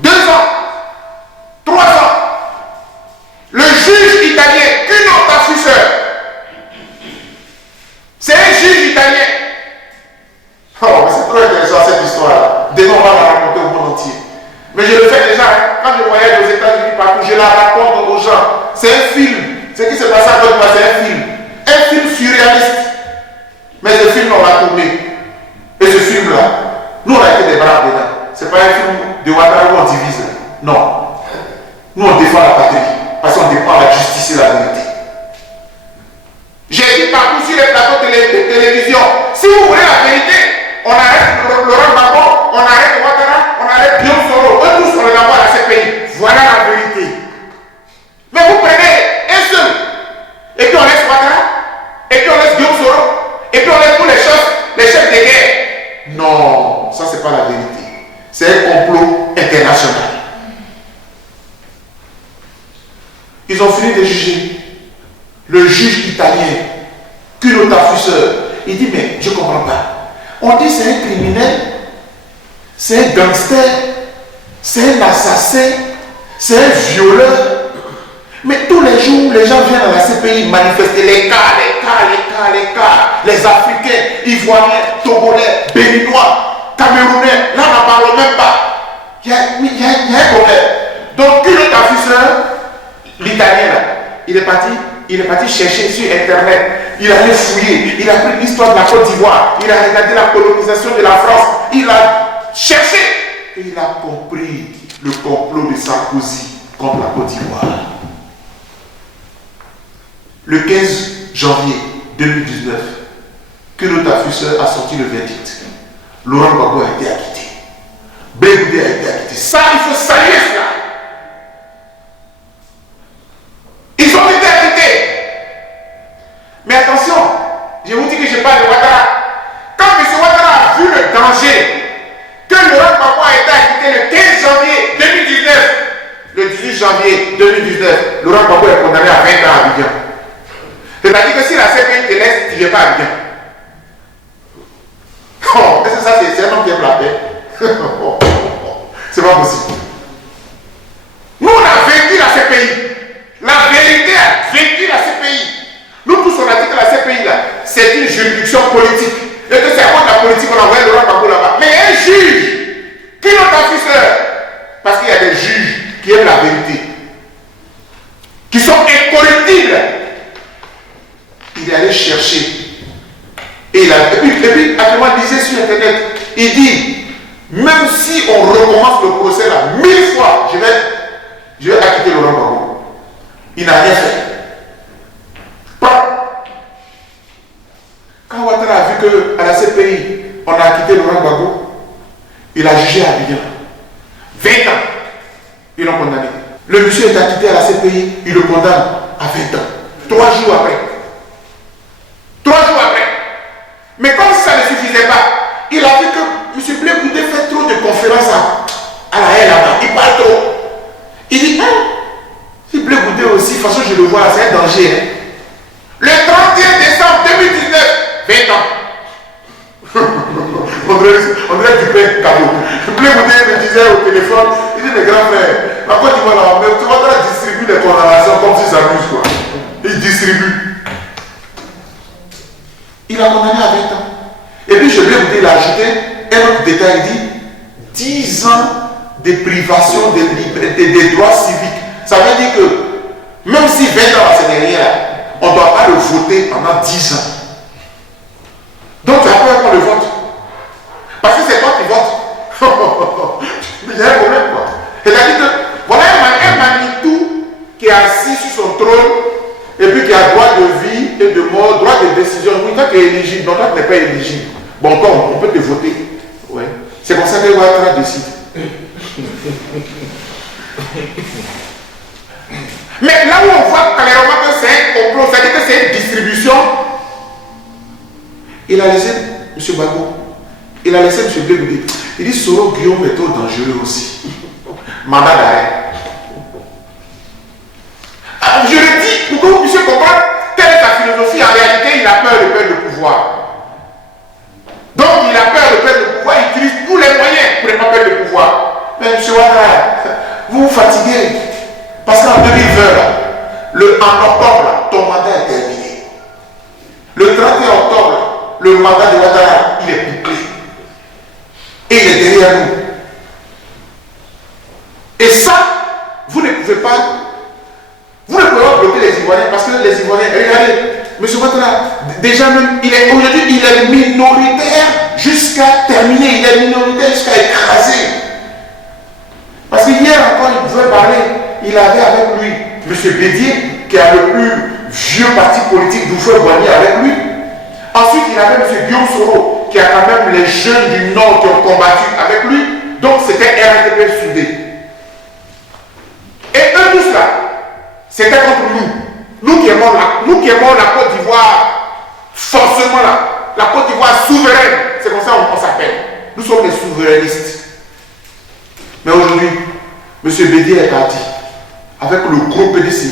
2 ans, 3 ans. Le juge italien, qu'une autre affuseur, c'est un juge italien. Oh, c'est trop intéressant cette histoire. Demain, on va la raconter au monde entier. Mais je le fais déjà. Quand je voyage aux États-Unis partout, je la raconte aux gens. C'est un film. Ce qui s'est passé à Côte d'Ivoire, c'est un film. Un film surréaliste. Mais ce film, on l'a tourné. Et ce film-là, nous, on a été des braves dedans. Ce n'est pas un film de Ouattara où on divise. Non. Nous, on défend la patrie. Parce qu'on défend la justice et la vérité. J'ai dit partout sur les plateaux de télévision, si vous voulez la vérité, on arrête Laurent Gbagbo, on arrête Ouattara, on arrête Guillaume Soro. Eux tous, on les envoie à la CPI. Voilà la vérité. Mais vous prenez un seul. Et puis on laisse Ouattara. Et puis on laisse Guillaume Soro. Et puis on laisse tous les chefs de guerre. Non, ça c'est pas la vérité. C'est un complot international. Ils ont fini de juger. Le juge italien, qu'une autre affuseur, il dit, mais je ne comprends pas. On dit c'est un criminel, c'est un gangster, c'est un assassin, c'est un violeur. Mais tous les jours, les gens viennent à la CPI manifester les cas. Les Africains, Ivoiriens, Togolais, Béninois, Camerounais, là on n'en parle même pas. Il y a un problème. Donc, qu'une autre affuseur, l'Italien là, il est parti chercher sur Internet. Il a allé fouiller. Il a pris l'histoire de la Côte d'Ivoire. Il a regardé la colonisation de la France. Il a cherché. Et il a compris le complot de Sarkozy contre la Côte d'Ivoire. Le 15 janvier 2019, que notre affuseur a sorti le verdict. Laurent Gbagbo a été acquitté. Bégoudé a été acquitté. Ça, il faut saluer cela. Ils ont été acquittés. Mais attention, je vous dis que je parle de Ouattara. Quand M. Ouattara a vu le danger que Laurent Gbagbo a été acquitté le 15 janvier 2019, janvier 2019, Laurent Gbagbo est condamné à 20 ans à Abidjan. C'est-à-dire que si la CPI te laisse, tu ne viens pas à Abidjan. Oh, est-ce que ça, c'est un homme qui aime la paix? C'est pas possible. Nous, on a vaincu la CPI. La vérité a vaincu la CPI. Nous tous, on a dit que la CPI, là, c'est une juridiction politique. Et que c'est à cause de la politique qu'on a envoyé Laurent Gbagbo là-bas. Mais un juge, qui est notre officier? Parce qu'il y a des juges qui aiment la vérité, qui sont incorrectibles. Il est allé chercher. Et puis actuellement, il disait sur Internet, il dit, même si on recommence le procès là, 1000 fois, je vais acquitter Laurent Gbagbo. Il n'a rien fait. Quand Ouattara a vu qu'à la CPI, on a acquitté Laurent Gbagbo, il a jugé à Abidjan. 20 ans, ils l'ont condamné. Le monsieur est acquitté à la CPI, il le condamne à 20 ans. 3 jours après. 3 jours après. Mais comme ça ne suffisait pas, il a vu que M. Blé Goudé fait trop de conférences à la haie là-bas. Il parle trop. Il dit, si Blé Goudé aussi, de toute façon je le vois, c'est un danger. Hein. Le 31 décembre 2019, 20 ans. on dirait du pain cadeau. Blé Goudé me disait au téléphone, il dit, mes grands frères, la Côte d'Ivoire là, mais tu vas distribuer les condamnations comme s'ils s'amusent quoi. Il distribue. Il a condamné à 20 ans. Et puis je lui ai dit, il a ajouté un autre détail, il dit 10 ans de privation des droits civiques. Ça veut dire que même si 20 ans c'est derrière, on ne doit pas le voter pendant 10 ans. Donc tu as peur qu'on le vote. Parce que c'est toi qui votes. Il y a un problème quoi. C'est-à-dire que voilà un Manitou qui est assis sur son trône et puis qui a droit de vie et de mort, droit de décision. Oui, toi tu es éligible, donc toi tu n'es pas éligible. Bon, comme on peut te voter. Ouais. C'est comme ça que Ouattara décide. Mais là où on voit clairement que c'est un complot, c'est-à-dire que c'est une distribution, il a laissé M. Gbagbo, il a laissé M. Blé Goudé. Il dit Soro Guillaume est trop dangereux aussi. Mandat d'arrêt. Alors, je le dis pour que vous puissiez comprendre quelle est sa philosophie. En réalité, il a peur de perdre le pouvoir. Donc, il a peur de perdre le pouvoir, il utilise tous les moyens pour ne pas perdre le pouvoir. Mais M. Ouattara, vous vous fatiguez. Parce qu'en 2020, en octobre, là, ton mandat est terminé. Le 31 octobre, le mandat de Ouattara, il est bouclé. Et il est derrière nous. Et ça, vous ne pouvez pas. Vous ne pouvez pas bloquer les Ivoiriens parce que les Ivoiriens, regardez, M. Ouattara, déjà même, aujourd'hui, il est minoritaire jusqu'à terminer, il est minoritaire jusqu'à écraser. Parce que hier encore, il pouvait parler, il avait avec lui M. Bédier, qui a le plus vieux parti politique d'Oufoué-Boigny avec lui. Ensuite, il avait M. Guillaume Soro, qui a quand même les jeunes du Nord qui ont combattu avec lui. Donc, c'était RNDP soudé. Et eux tous là, c'était contre nous. Nous qui aimons la Côte d'Ivoire, forcément là, la Côte d'Ivoire souveraine, c'est comme ça qu'on s'appelle. Nous sommes des souverainistes. Mais aujourd'hui, M. Bédier est parti avec le gros PDC.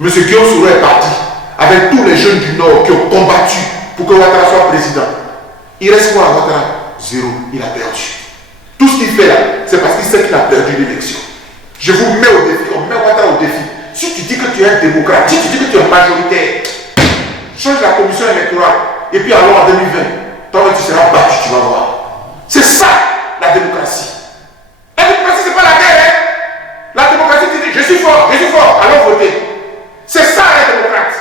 M. Guillaume Soro est parti avec tous les jeunes du Nord qui ont combattu pour que Ouattara soit président. Il reste quoi à Ouattara? Zéro. Il a perdu. Tout ce qu'il fait là, c'est parce qu'il sait qu'il a perdu l'élection. Je vous mets au défi, on met Ouattara au défi. Si tu dis que tu es un démocrate, si tu dis que tu es majoritaire, change la commission électorale et puis alors en 2020, toi tu seras battu, tu vas voir. C'est ça la démocratie. La démocratie, c'est pas la guerre. Hein? La démocratie, tu dis je suis fort, allons voter. C'est ça la démocrate.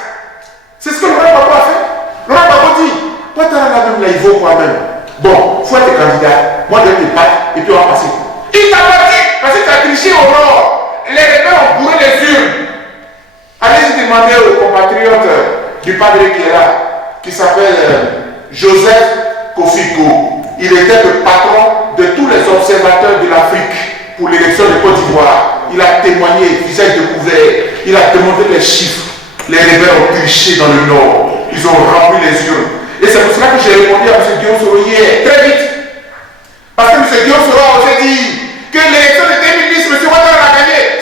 C'est ce que Laurent Gbagbo a fait. Laurent Gbagbo dit, Ouattara là même là, il vaut quoi même. Bon, il faut être candidat. Moi je vais te battre et puis on va passer. Il t'a battu parce que tu as triché au nord. Les rebelles ont bourré les urnes. Allez-y demander aux compatriotes du padre qui est là, qui s'appelle Joseph Kofiko. Il était le patron de tous les observateurs de l'Afrique pour l'élection de Côte d'Ivoire. Il a témoigné, visage découvert, il a demandé les chiffres. Les rebelles ont triché dans le nord. Ils ont rempli les urnes. Et c'est pour cela que j'ai répondu à M. Guillaume Soro hier, très vite. Parce que M. Guillaume Soro a osé dire que l'élection de 2010, M. Ouattara a gagné.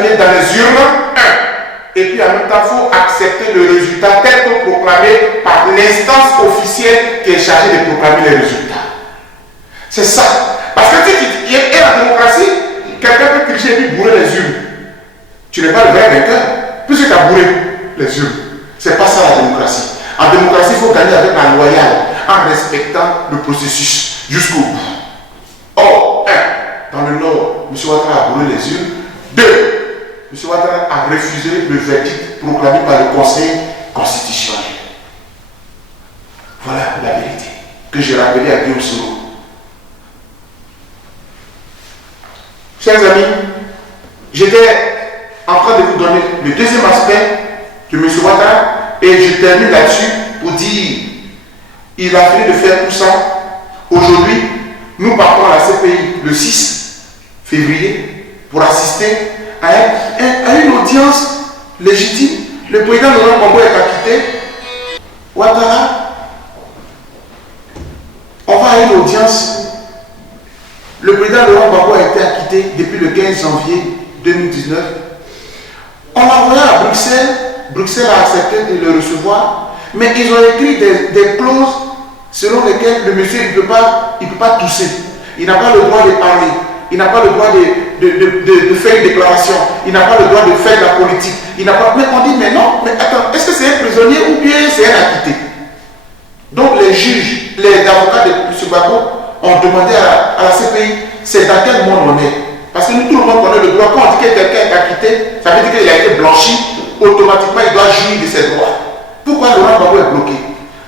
venir dans les urnes, et puis en même temps, il faut accepter le résultat tel que proclamé par l'instance officielle qui est chargée de proclamer les résultats. C'est ça. Parce que tu dis, et la démocratie, quelqu'un peut tricher et puis bourrer les urnes. Tu n'es pas le vrai vainqueur, puisque tu as bourré les urnes. Ce n'est pas ça la démocratie. En démocratie, il faut gagner avec la loyale, en respectant le processus jusqu'au bout. Or, dans le Nord, M. Ouattara a bourré les urnes. 2, M. Ouattara a refusé le verdict proclamé par le Conseil constitutionnel. Voilà la vérité que j'ai rappelée à Guillaume Soro. Chers amis, j'étais en train de vous donner le deuxième aspect de M. Ouattara et je termine là-dessus pour dire il a fini de faire tout ça. Aujourd'hui, nous partons à la CPI le 6 février pour assister à une audience légitime. Le président Laurent Gbagbo est acquitté. Ouattara, on va à une audience. Le président Laurent Gbagbo a été acquitté depuis le 15 janvier 2019. On l'a envoyé à Bruxelles. Bruxelles a accepté de le recevoir. Mais ils ont écrit des clauses selon lesquelles le monsieur ne peut pas tousser. Il n'a pas le droit de parler. Il n'a pas le droit de faire une déclaration. Il n'a pas le droit de faire de la politique. Il n'a pas... Mais on dit, mais non, mais attends, est-ce que c'est un prisonnier ou bien c'est un acquitté? Donc les juges, les avocats de M. Gbagbo ont demandé à la CPI, c'est dans quel monde on est? Parce que nous, tout le monde connaît le droit. Quand on dit que quelqu'un est acquitté, ça veut dire qu'il a été blanchi, automatiquement il doit jouir de ses droits. Pourquoi Laurent Gbagbo est bloqué?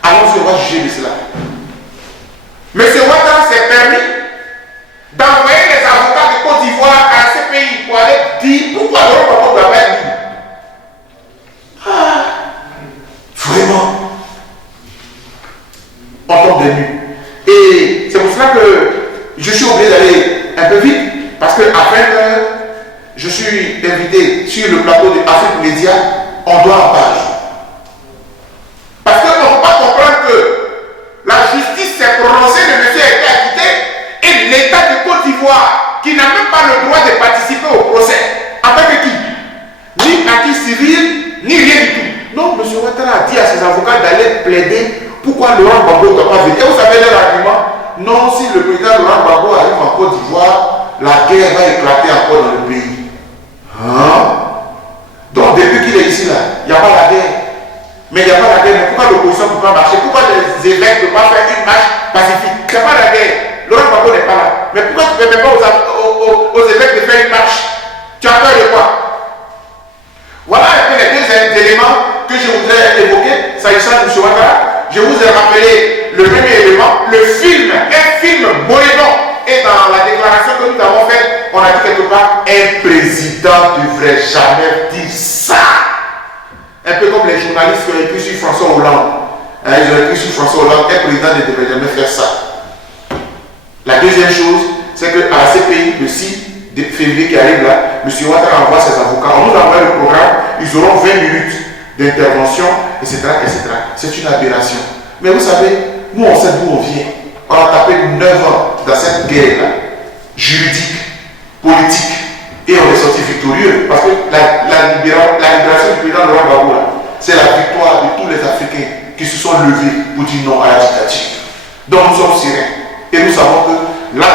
Allons-y, on va juger de cela. M. Ouattara s'est permis d'envoyer les avocats de Côte d'Ivoire à la CPI pour aller dire pourquoi Laurent Gbagbo doit pas être libre. Ah, vraiment, on tombe des nues. Et c'est pour cela que je suis obligé d'aller un peu vite, parce qu'à 20h, je suis invité sur le plateau de Afrique Média, on doit en parler. Parce qu'on ne peut pas comprendre que la justice s'est prononcée, le monsieur a été acquitté, et l'État de Côte d'Ivoire, qui n'a même pas le droit de participer au procès, en tant que qui? Ni acquis civil, ni rien du tout. Donc, M. Ouattara a dit à ses avocats d'aller plaider pourquoi Laurent Gbagbo ne doit pas venir. Et vous savez leur argument? Non, si le président Laurent Gbagbo arrive en Côte d'Ivoire, la guerre va éclater encore dans le pays. Hein? Donc, depuis qu'il est ici, là, il n'y a pas la guerre. Mais il n'y a pas la guerre. Mais pourquoi l'opposition ne peut pas marcher? Pourquoi les évêques ne peuvent pas faire une marche pacifique? Il n'y a pas la guerre. Laurent Gbagbo n'est pas là. Mais pourquoi tu ne permets pas aux évêques de faire une marche? Tu as peur de quoi? Voilà un peu les deux éléments que je voudrais évoquer s'agissant de M. Ouattara. Je vous ai rappelé le premier élément, le film, un film Bolédon. Et dans la déclaration que nous avons faite, on a dit quelque part, un président ne devrait jamais dire ça. Un peu comme les journalistes qui ont écrit sur François Hollande. Ils ont écrit sur François Hollande, un président ne devrait jamais faire ça. La deuxième chose, c'est qu'à la CPI, le 6 février qui arrive là, M. Ouattara envoie ses avocats. On nous envoie le programme, ils auront 20 minutes d'intervention, etc., etc. C'est une aberration. Mais vous savez, nous on sait d'où on vient. On a tapé 9 ans dans cette guerre-là, juridique, politique, et on est sorti victorieux. Parce que la libération du président Laurent Gbagbo, c'est la victoire de tous les Africains qui se sont levés pour dire non à la dictature. Donc nous sommes sereins. Et nous savons que là,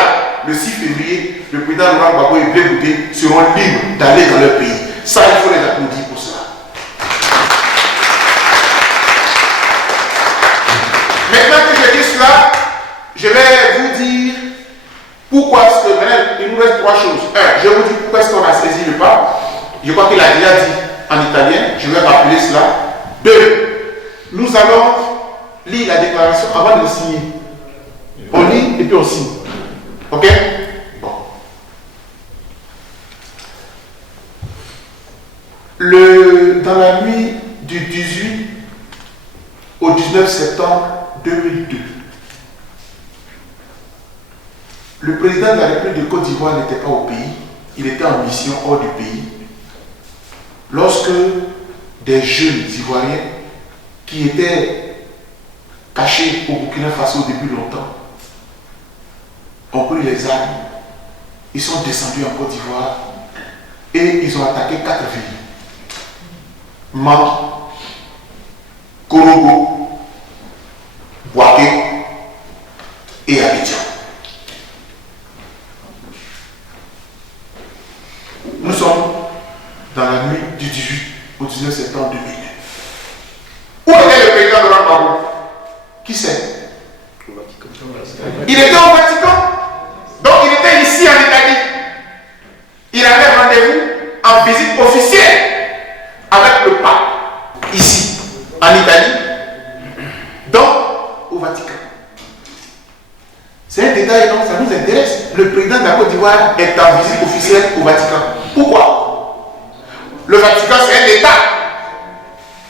le 6 février, le président Laurent Gbagbo et Blé Goudé seront libres d'aller dans leur pays. Ça, il faut les applaudir pour cela. Maintenant que je dis cela, je vais vous dire pourquoi est-ce que, maintenant, il nous reste 3 choses. 1, je vais vous dire pourquoi est-ce qu'on a saisi le pape. Je crois qu'il a déjà dit en italien, je vais rappeler cela. 2, nous allons lire la déclaration avant de le signer. On lit et puis on signe. Ok? Bon. Dans la nuit du 18 au 19 septembre 2002, le président de la République de Côte d'Ivoire n'était pas au pays, il était en mission hors du pays, lorsque des jeunes Ivoiriens qui étaient cachés au Burkina Faso depuis longtemps ont pris les armes, ils sont descendus en Côte d'Ivoire et ils ont attaqué 4 villes. Mans, Korogo, Boaké et Abidjan. Nous sommes dans la nuit du 18 au 19 septembre 2009. Où était le président Laurent Gbagbo? Qui c'est? Il était au Vatican. Donc il était ici en Italie. Il avait rendez-vous en visite officielle avec le pape, ici, en Italie, donc au Vatican. C'est un détail, donc ça nous intéresse. Le président de la Côte d'Ivoire est en visite officielle au Vatican. Pourquoi? Le Vatican, c'est un État.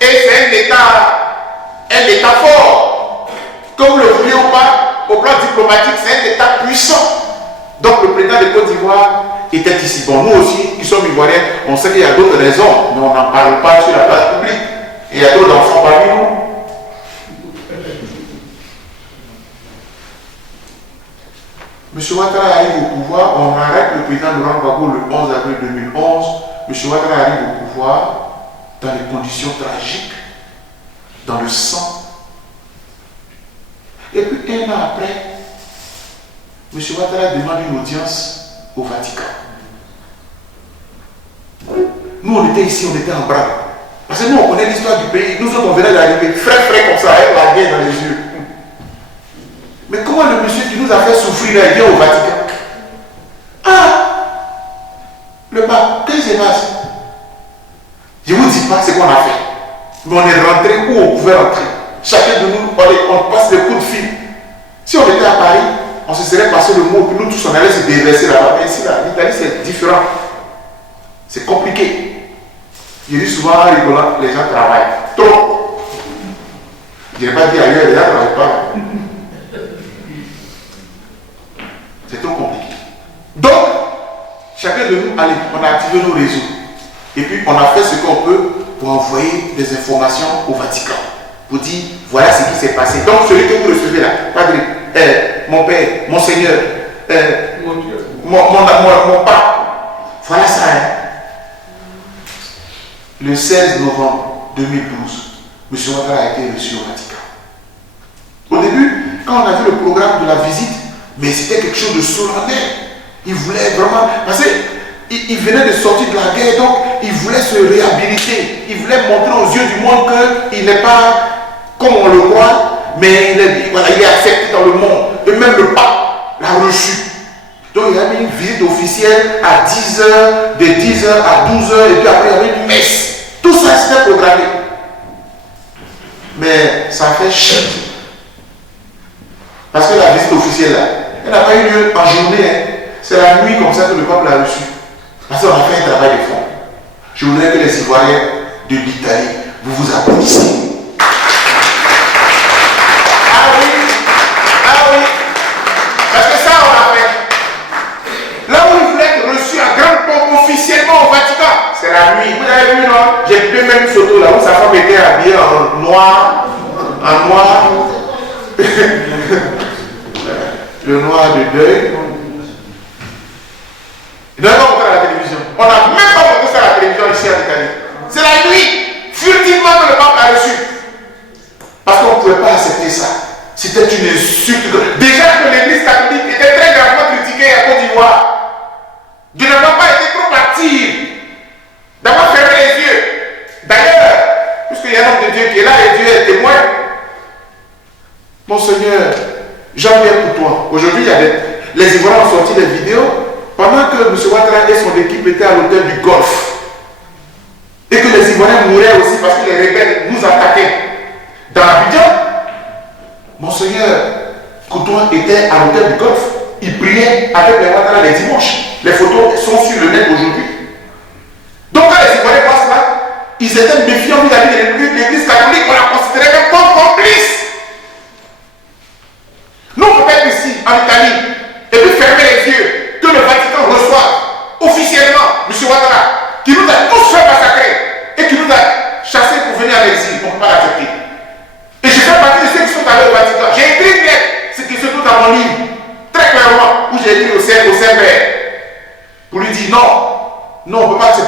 Et c'est un État fort. Que vous le voulez ou pas, au plan diplomatique, c'est un État puissant. Donc le président de Côte d'Ivoire était ici. Bon, nous aussi, qui sommes Ivoiriens, on sait qu'il y a d'autres raisons, mais on n'en parle pas sur la place publique. Et il y a d'autres enfants parmi nous. M. Ouattara arrive au pouvoir, on arrête le président Laurent Gbagbo le 11 avril 2011. M. Ouattara arrive au pouvoir dans des conditions tragiques, dans le sang. Et puis 1 an après, M. Ouattara demande une audience au Vatican. Nous, on était ici, on était en bras. Parce que nous, on connaît l'histoire du pays. Nous autres, on venait d'arriver, frais comme ça, avec la guerre dans les yeux. Mais comment le monsieur qui nous a fait souffrir là, il vient au Vatican? Ah! Le pape, qu'est-ce qui se passe? Je ne vous dis pas ce qu'on a fait. Mais on est rentré où on pouvait rentrer. Chacun de nous, on passe des coups de fil. Si on était à Paris, on se serait passé le mot, puis nous tous, on allait se déverser là-bas. Mais ici, l'Italie, c'est différent. C'est compliqué. Je dis souvent en rigolant, les gens travaillent trop. Je n'ai pas dit ailleurs, les gens ne travaillent pas. C'est trop compliqué. Donc, chacun de nous, allez, on a activé nos réseaux. Et puis, on a fait ce qu'on peut pour envoyer des informations au Vatican. Pour dire, voilà ce qui s'est passé. Donc, celui que vous recevez là, Padre, mon père, mon Seigneur, mon pape, voilà ça. Hein. Le 16 novembre 2012, M. Ouattara a été reçu au Vatican. Au début, quand on a vu le programme de la visite, mais c'était quelque chose de solennel. Il voulait vraiment... Parce qu'il venait de sortir de la guerre, donc il voulait se réhabiliter. Il voulait montrer aux yeux du monde qu'il n'est pas comme on le croit, mais il est accepté dans le monde. Et même le pape l'a reçu. Donc il a mis une visite officielle à 10h, de 10h à 12h, et puis après il y avait une messe. Tout ça c'était programmé. Mais ça fait chier. Parce que la visite officielle là, elle n'a pas eu lieu en journée. Hein. C'est la nuit comme ça que le peuple l'a reçu. Parce qu'on a fait un travail de fond. Je voudrais que les Ivoiriens de l'Italie, vous vous applaudissez. Ah oui. Parce que ça on a fait. Là où il voulait être reçu à grande pompe officiellement au Vatican, c'est la nuit. Vous avez vu, non? J'ai pris même une photo là où sa femme était habillée en noir. En noir. Le noir de deuil. Il n'a pas montré à la télévision. On n'a même pas montré ça à la télévision ici en Italie. C'est la nuit, furtivement que le pape l'a reçu. Parce qu'on ne pouvait pas accepter ça. C'était une insulte. Déjà que l'église catholique était très gravement critiquée à Côte d'Ivoire. Dieu n'a pas été trop active d'avoir fermé les yeux. D'ailleurs, puisqu'il y a un homme de Dieu qui est là et Dieu est témoin, Monseigneur Jean-Pierre Coutois, aujourd'hui les Ivoiriens ont sorti des vidéos pendant que M. Ouattara et son équipe étaient à l'hôtel du Golfe et que les Ivoiriens mouraient aussi parce que les rebelles nous attaquaient. Dans Abidjan, Monseigneur Coutois était à l'hôtel du Golfe, il priait avec les Ouattara les dimanches. Les photos sont sur le net aujourd'hui. Donc quand les Ivoiriens voient cela, ils étaient méfiants vis-à-vis de l'église catholique, on la considérait comme complice. Nous, on peut être ici, en Italie, et puis fermer les yeux, que le Vatican reçoive officiellement M. Ouattara, qui nous a tous fait massacrer, et qui nous a chassés pour venir à l'exil. On ne peut pas l'accepter. Et je fais partie de ceux qui sont allés au Vatican. J'ai écrit une lettre, ce qui se trouve dans mon livre, très clairement, où j'ai écrit au Saint-Père, pour lui dire non, on ne peut pas accepter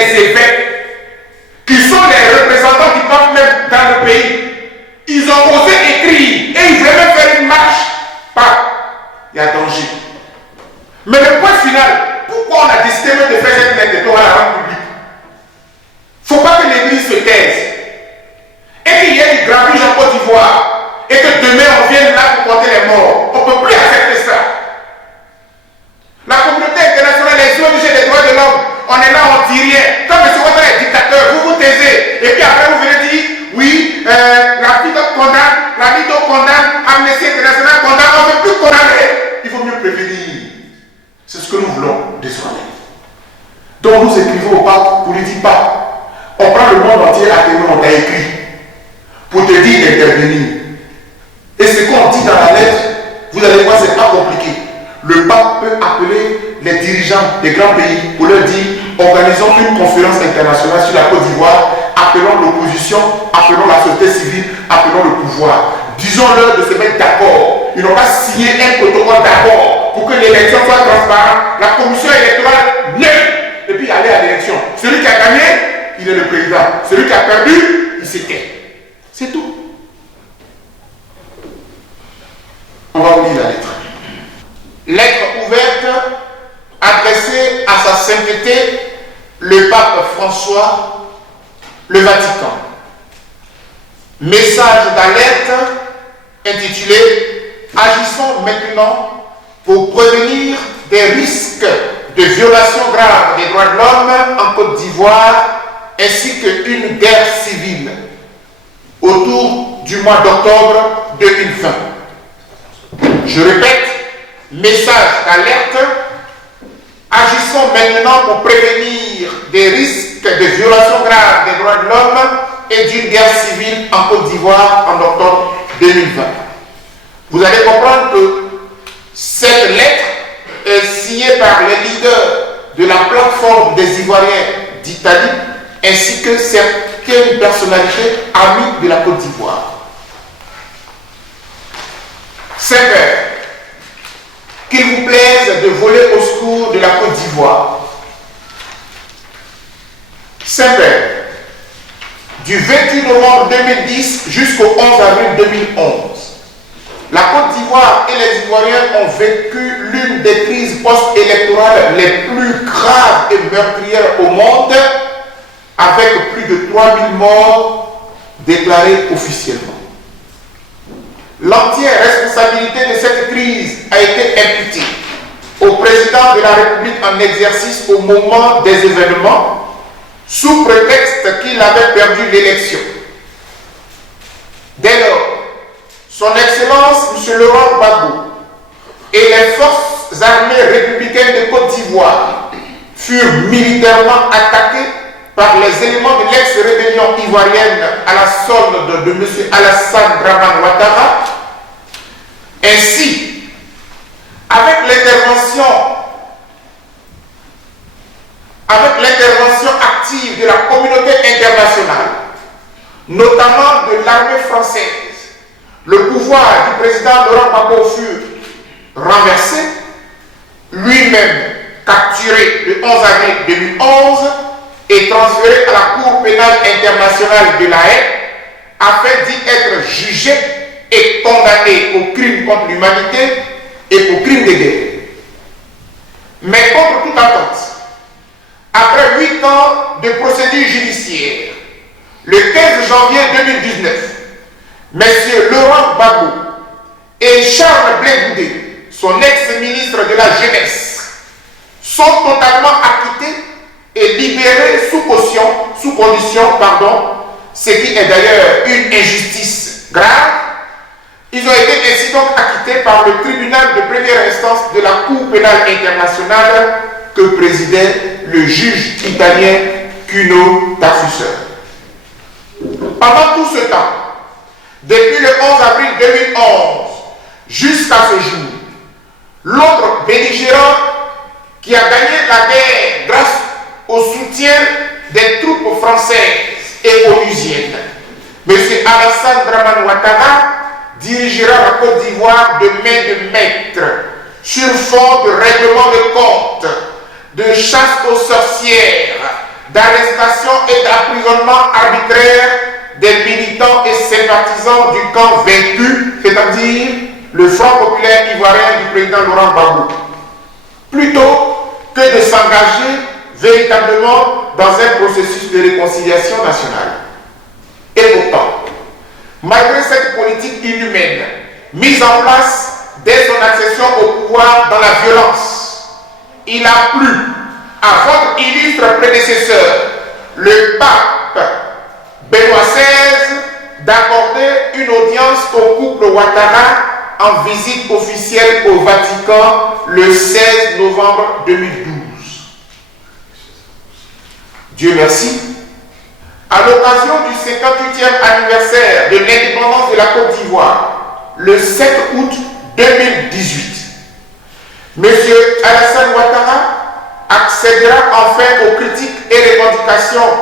les évêques, qui sont les représentants du peuple même dans le pays, ils ont osé écrire et ils voulaient même faire une marche. Il y a danger. Mais le point final, pourquoi on a décidé même de faire cette lettre de Torah à la rendre publique? Il ne faut pas que l'Église se taise. Et qu'il y ait du grabuge en Côte d'Ivoire. Et que demain on vienne là pour compter les morts. On ne peut plus accepter ça. La communauté internationale, les ONG des droits de l'homme, on est là, on ne dit rien. Comme M. Ouattara est dictateur, vous vous taisez. Et puis après vous venez dire, oui, la FIDOC condamne, la LIDO condamne, Amnesty International condamne, on ne veut plus condamner. Il vaut mieux prévenir. C'est ce que nous voulons désormais. Donc nous écrivons au pape pour lui dire, pape, on prend le monde entier à témoin, on t'a écrit pour te dire d'intervenir. Et ce qu'on dit dans la lettre, vous allez voir, ce n'est pas compliqué. Le pape peut appeler les dirigeants des grands pays pour leur dire, organisons une conférence internationale sur la Côte d'Ivoire, appelons l'opposition, appelons la société civile, appelons le pouvoir. Disons-leur de se mettre d'accord. Ils n'ont pas signé un protocole d'accord pour que l'élection soit transparente, la commission électorale neutre, et puis aller à l'élection. Celui qui a gagné, il est le président. Celui qui a perdu, il s'était. C'est tout. On va lire la lettre. Lettre ouverte adressée à sa sainteté, le pape François, le Vatican. Message d'alerte intitulé « Agissons maintenant pour prévenir des risques de violation grave des droits de l'homme en Côte d'Ivoire ainsi qu'une guerre civile autour du mois d'octobre 2020. » Je répète, message d'alerte, agissons maintenant pour prévenir des risques de violation grave des droits de l'homme et d'une guerre civile en Côte d'Ivoire en octobre 2020. Vous allez comprendre que cette lettre est signée par les leaders de la plateforme des Ivoiriens d'Italie ainsi que certaines personnalités amies de la Côte d'Ivoire. Saint-Père, qu'il vous plaise de voler au secours de la Côte d'Ivoire. Saint-Père, du 28 novembre 2010 jusqu'au 11 avril 2011, la Côte d'Ivoire et les Ivoiriens ont vécu l'une des crises post-électorales les plus graves et meurtrières au monde, avec plus de 3000 morts déclarés officiellement. L'entière responsabilité de cette crise a été imputée au président de la République en exercice au moment des événements, sous prétexte qu'il avait perdu l'élection. Dès lors, son Excellence M. Laurent Gbagbo et les forces armées républicaines de Côte d'Ivoire furent militairement attaqués par les éléments de l'ex-rébellion ivoirienne à la solde de M. Alassane Dramane Ouattara. Ainsi, avec l'intervention active de la communauté internationale, notamment de l'armée française, le pouvoir du président Laurent Gbagbo fut renversé, lui-même capturé le 11 avril 2011 et transféré à la Cour pénale internationale de La Haye afin d'y être jugé et condamné pour crimes contre l'humanité et pour crimes de guerre. Mais contre toute attente, après 8 ans de procédure judiciaire, le 15 janvier 2019, M. Laurent Gbagbo et Charles Blé Goudé, son ex-ministre de la Jeunesse, sont totalement acquittés et libérés sous condition, ce qui est d'ailleurs une injustice grave. Ils ont été ainsi donc acquittés par le tribunal de première instance de la Cour pénale internationale que présidait le juge italien Cuno Tafuser. Pendant tout ce temps, depuis le 11 avril 2011 jusqu'à ce jour, l'autre belligérant qui a gagné la guerre grâce au soutien des troupes françaises et onusiennes, M. Alassane Dramane Ouattara, dirigera la Côte d'Ivoire de main de maître sur fond de règlement de compte, de chasse aux sorcières, d'arrestation et d'emprisonnement arbitraire des militants et sympathisants du camp vaincu, c'est-à-dire le Front populaire ivoirien du président Laurent Gbagbo, plutôt que de s'engager véritablement dans un processus de réconciliation nationale. Et pourtant, malgré cette politique inhumaine mise en place dès son accession au pouvoir dans la violence, il a plu à votre illustre prédécesseur, le pape Benoît XVI, d'accorder une audience au couple Ouattara en visite officielle au Vatican le 16 novembre 2012. Dieu merci, à l'occasion du 58e anniversaire de l'indépendance de la Côte d'Ivoire, le 7 août 2018, M. Alassane Ouattara accédera enfin aux critiques et revendications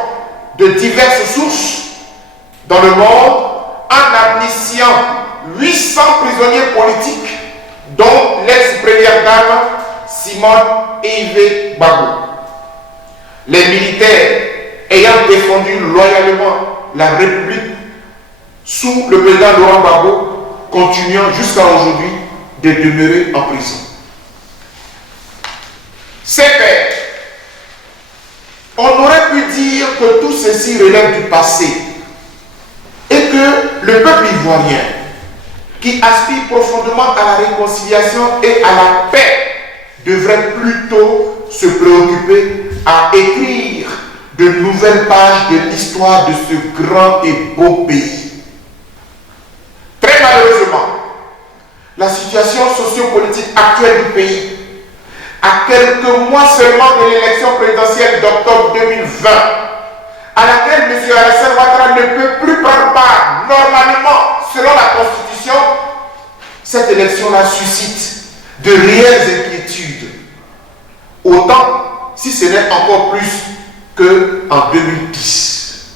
de diverses sources dans le monde en amnistiant 800 prisonniers politiques, dont l'ex-première dame Simone Eïvé Gbagbo. Les militaires ayant défendu loyalement la République sous le président Laurent Gbagbo continuant jusqu'à aujourd'hui de demeurer en prison. Ces pères, on aurait pu dire que tout ceci relève du passé et que le peuple ivoirien, qui aspire profondément à la réconciliation et à la paix, devrait plutôt se préoccuper à écrire de nouvelles pages de l'histoire de ce grand et beau pays. Très malheureusement, la situation sociopolitique actuelle du pays, à quelques mois seulement de l'élection présidentielle d'octobre 2020, à laquelle M. Alassane Ouattara ne peut plus prendre part normalement selon la Constitution, cette élection-là suscite de réelles inquiétudes. Autant, si ce n'est encore plus qu'en 2010.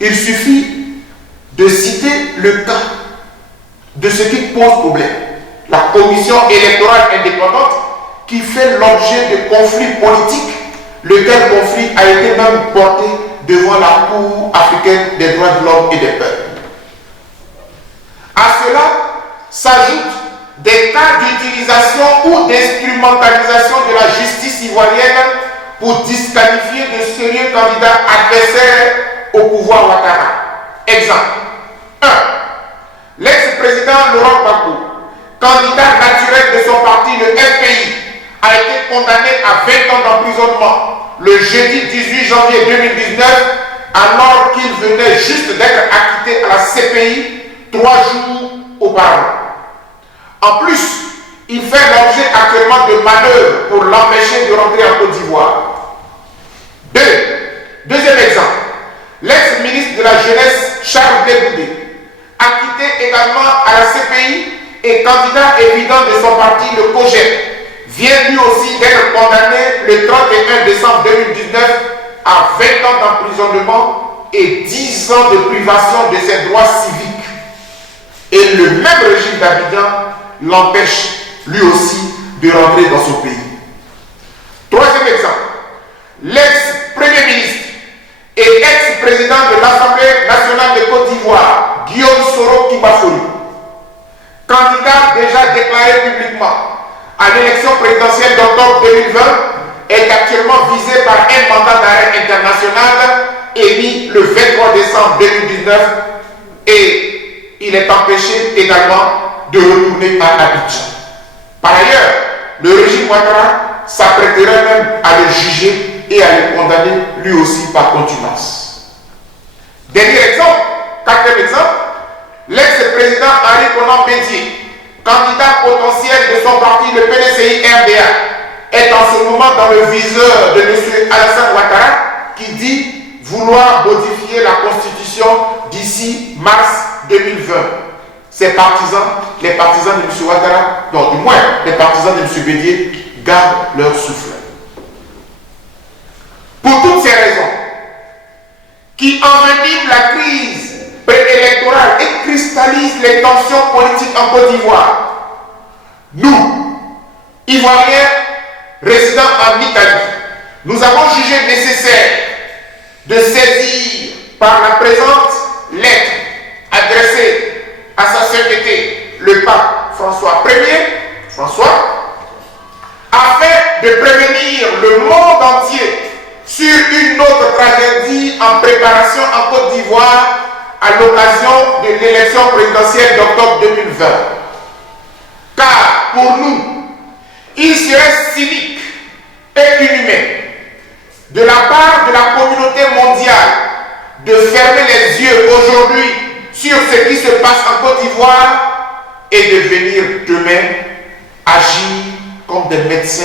Il suffit de citer le cas de ce qui pose problème. La commission électorale indépendante qui fait l'objet de conflits politiques, lequel conflit a été même porté devant la Cour africaine des droits de l'homme et des peuples. À cela s'ajoutent des cas d'utilisation ou d'instrumentalisation de la justice ivoirienne pour disqualifier de sérieux candidats adversaires au pouvoir Ouattara. Exemple 1. L'ex-président Laurent Gbagbo, candidat naturel de son parti, le FPI, a été condamné à 20 ans d'emprisonnement le jeudi 18 janvier 2019, alors qu'il venait juste d'être acquitté à la CPI 3 jours auparavant. En plus, il fait l'objet actuellement de manœuvres pour l'empêcher de rentrer en Côte d'Ivoire. Deuxième exemple, l'ex-ministre de la Jeunesse, Charles Blé Goudé, acquitté également à la CPI et candidat évident de son parti, le COJEP, vient lui aussi d'être condamné le 31 décembre 2019 à 20 ans d'emprisonnement et 10 ans de privation de ses droits civiques. Et le même régime d'Abidjan l'empêche lui aussi de rentrer dans son pays. Troisième exemple, l'ex-premier ministre et ex-président de l'Assemblée nationale de Côte d'Ivoire, Guillaume Soro Kibafori, candidat déjà déclaré publiquement à l'élection présidentielle d'octobre 2020, est actuellement visé par un mandat d'arrêt international émis le 23 décembre 2019 et il est empêché également de retourner à Abidjan. Par ailleurs, le régime Ouattara s'apprêterait même à le juger et à le condamner lui aussi par contumace. Dernier exemple, quatrième exemple, l'ex-président Henri Konan Bédié, candidat potentiel de son parti, le PDCI-RDA, est en ce moment dans le viseur de M. Alassane Ouattara qui dit vouloir modifier la Constitution d'ici mars 2020. Ses partisans, les partisans de M. Ouattara, non, du moins les partisans de M. Bédié, gardent leur souffle. Pour toutes ces raisons, qui enveniment la crise préélectorale et cristallisent les tensions politiques en Côte d'Ivoire, nous, Ivoiriens résidant en Italie, nous avons jugé nécessaire de saisir par la présente lettre adressée à sa sainteté le pape François Ier, afin de prévenir le monde entier sur une autre tragédie en préparation en Côte d'Ivoire à l'occasion de l'élection présidentielle d'octobre 2020. Car pour nous, il serait cynique et inhumain de la part de la communauté mondiale de fermer les yeux aujourd'hui sur ce qui se passe en Côte d'Ivoire et de venir demain agir comme des médecins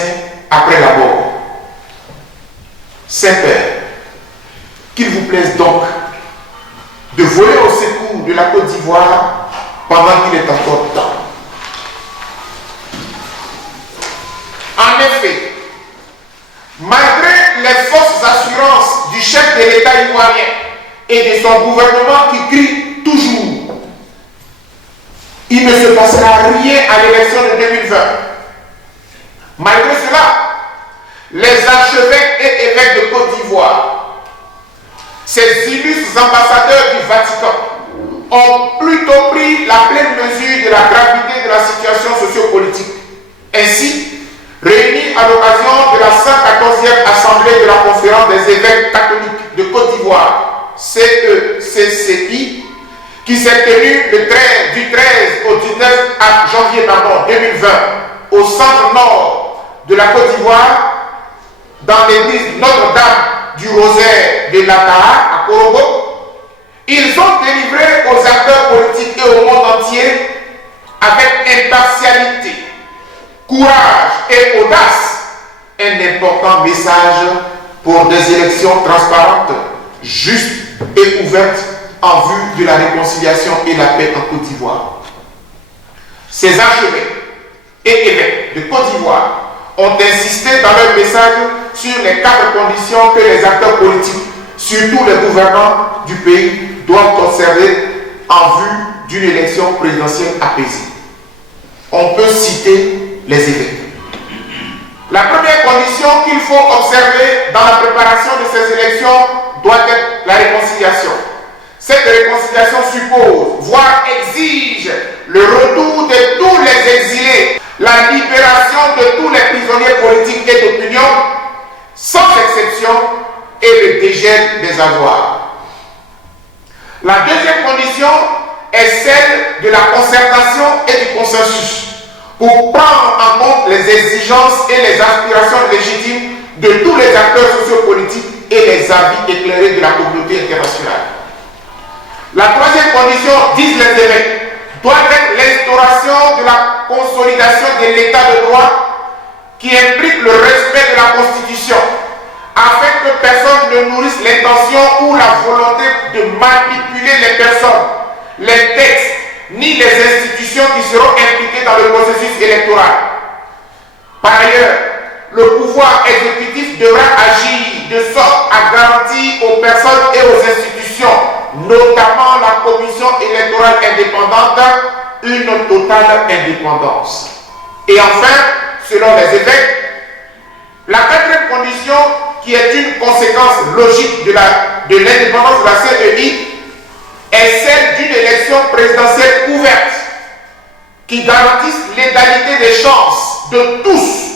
après la mort. Saint-Père, qu'il vous plaise donc de voler au secours de la Côte d'Ivoire pendant qu'il est encore temps. En effet, malgré les fausses assurances du chef de l'État ivoirien et de son gouvernement qui crie toujours, il ne se passera rien à l'élection de 2020. Malgré cela, les archevêques et évêques de Côte d'Ivoire, ces illustres ambassadeurs du Vatican, ont plutôt pris la pleine mesure de la gravité de la situation sociopolitique. Ainsi, réunis à l'occasion de la 114e Assemblée de la Conférence des évêques catholiques de Côte d'Ivoire, CECCI, qui s'est tenue du 13 au 19 janvier 2020 au centre nord de la Côte d'Ivoire, dans l'église Notre-Dame du Rosaire de Dakar, à Korobo, ils ont délivré aux acteurs politiques et au monde entier, avec impartialité, courage et audace, un important message pour des élections transparentes, justes et ouvertes en vue de la réconciliation et la paix en Côte d'Ivoire. Ces archevêques et évêques de Côte d'Ivoire ont insisté dans leur message sur les 4 conditions que les acteurs politiques, surtout les gouvernants du pays, doivent observer en vue d'une élection présidentielle apaisée. On peut citer les évêques. La première condition qu'il faut observer dans la préparation de ces élections doit être la réconciliation. Cette réconciliation suppose, voire exige, le retour de tous les exilés, la libération de tous les prisonniers politiques et d'opinion, sans exception, et le dégel des avoirs. La deuxième condition est celle de la concertation et du consensus, pour prendre en compte les exigences et les aspirations légitimes de tous les acteurs sociopolitiques et les avis éclairés de la communauté internationale. La troisième condition, disent les évêques, doit être l'instauration de la consolidation de l'état de droit qui implique le respect de la Constitution, afin que personne ne nourrisse l'intention ou la volonté de manipuler les personnes, les textes, ni les institutions qui seront impliquées dans le processus électoral. Par ailleurs, le pouvoir exécutif devra agir de sorte à garantir aux personnes et aux institutions, notamment la commission électorale indépendante, une totale indépendance. Et enfin, selon les évêques, la quatrième condition, qui est une conséquence logique de l'indépendance de la CEI, est celle d'une élection présidentielle ouverte qui garantisse l'égalité des chances de tous,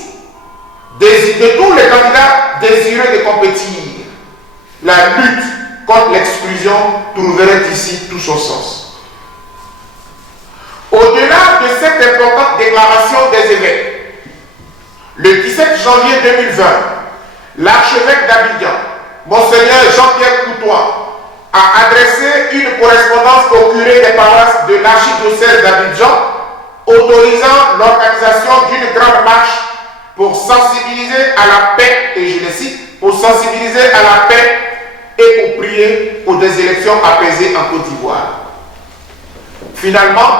de tous les candidats désireux de compétir. La lutte contre l'exclusion trouverait ici tout son sens. Au-delà de cette importante déclaration des évêques, le 17 janvier 2020, l'archevêque d'Abidjan, Monseigneur Jean-Pierre Coutois, a adressé une correspondance au curé des paroisses de l'archidiocèse d'Abidjan, autorisant l'organisation d'une grande marche pour sensibiliser à la paix, et je le cite, pour sensibiliser à la paix et pour prier pour des élections apaisées en Côte d'Ivoire. Finalement,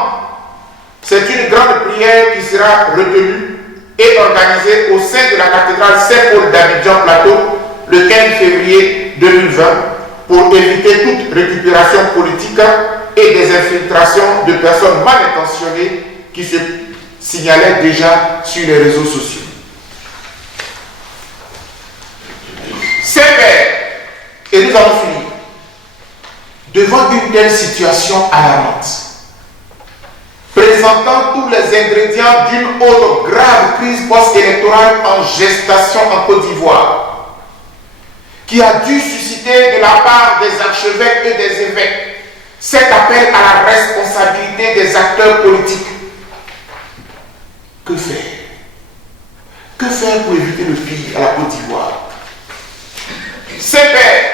c'est une grande prière qui sera retenue et organisée au sein de la cathédrale Saint-Paul d'Abidjan Plateau le 15 février 2020 pour éviter toute récupération politique et des infiltrations de personnes mal intentionnées qui se signalaient déjà sur les réseaux sociaux. Et nous allons finir. Devant une telle situation alarmante, présentant tous les ingrédients d'une autre grave crise post-électorale en gestation en Côte d'Ivoire, qui a dû susciter de la part des archevêques et des évêques cet appel à la responsabilité des acteurs politiques. Que faire? Que faire pour éviter le pire à la Côte d'Ivoire? C'est faire.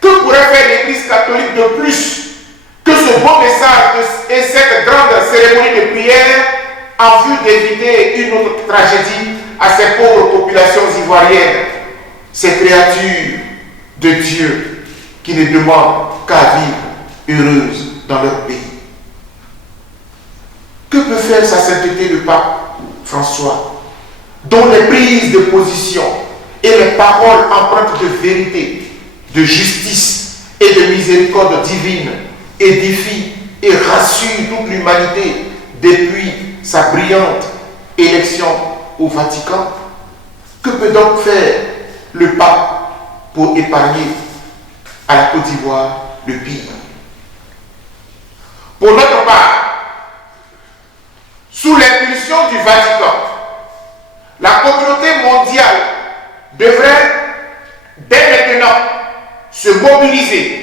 Que pourrait faire l'Église catholique de plus que ce beau message et cette grande cérémonie de prière en vue d'éviter une autre tragédie à ces pauvres populations ivoiriennes, ces créatures de Dieu qui ne demandent qu'à vivre heureuses dans leur pays? Que peut faire sa sainteté le pape François, dont les prises de position et les paroles empreintes de vérité, de justice et de miséricorde divine édifient et rassurent toute l'humanité depuis sa brillante élection au Vatican? Que peut donc faire le pape pour épargner à la Côte d'Ivoire le pire? Pour notre part, sous l'impulsion du Vatican, la communauté mondiale devrait dès maintenant se mobiliser.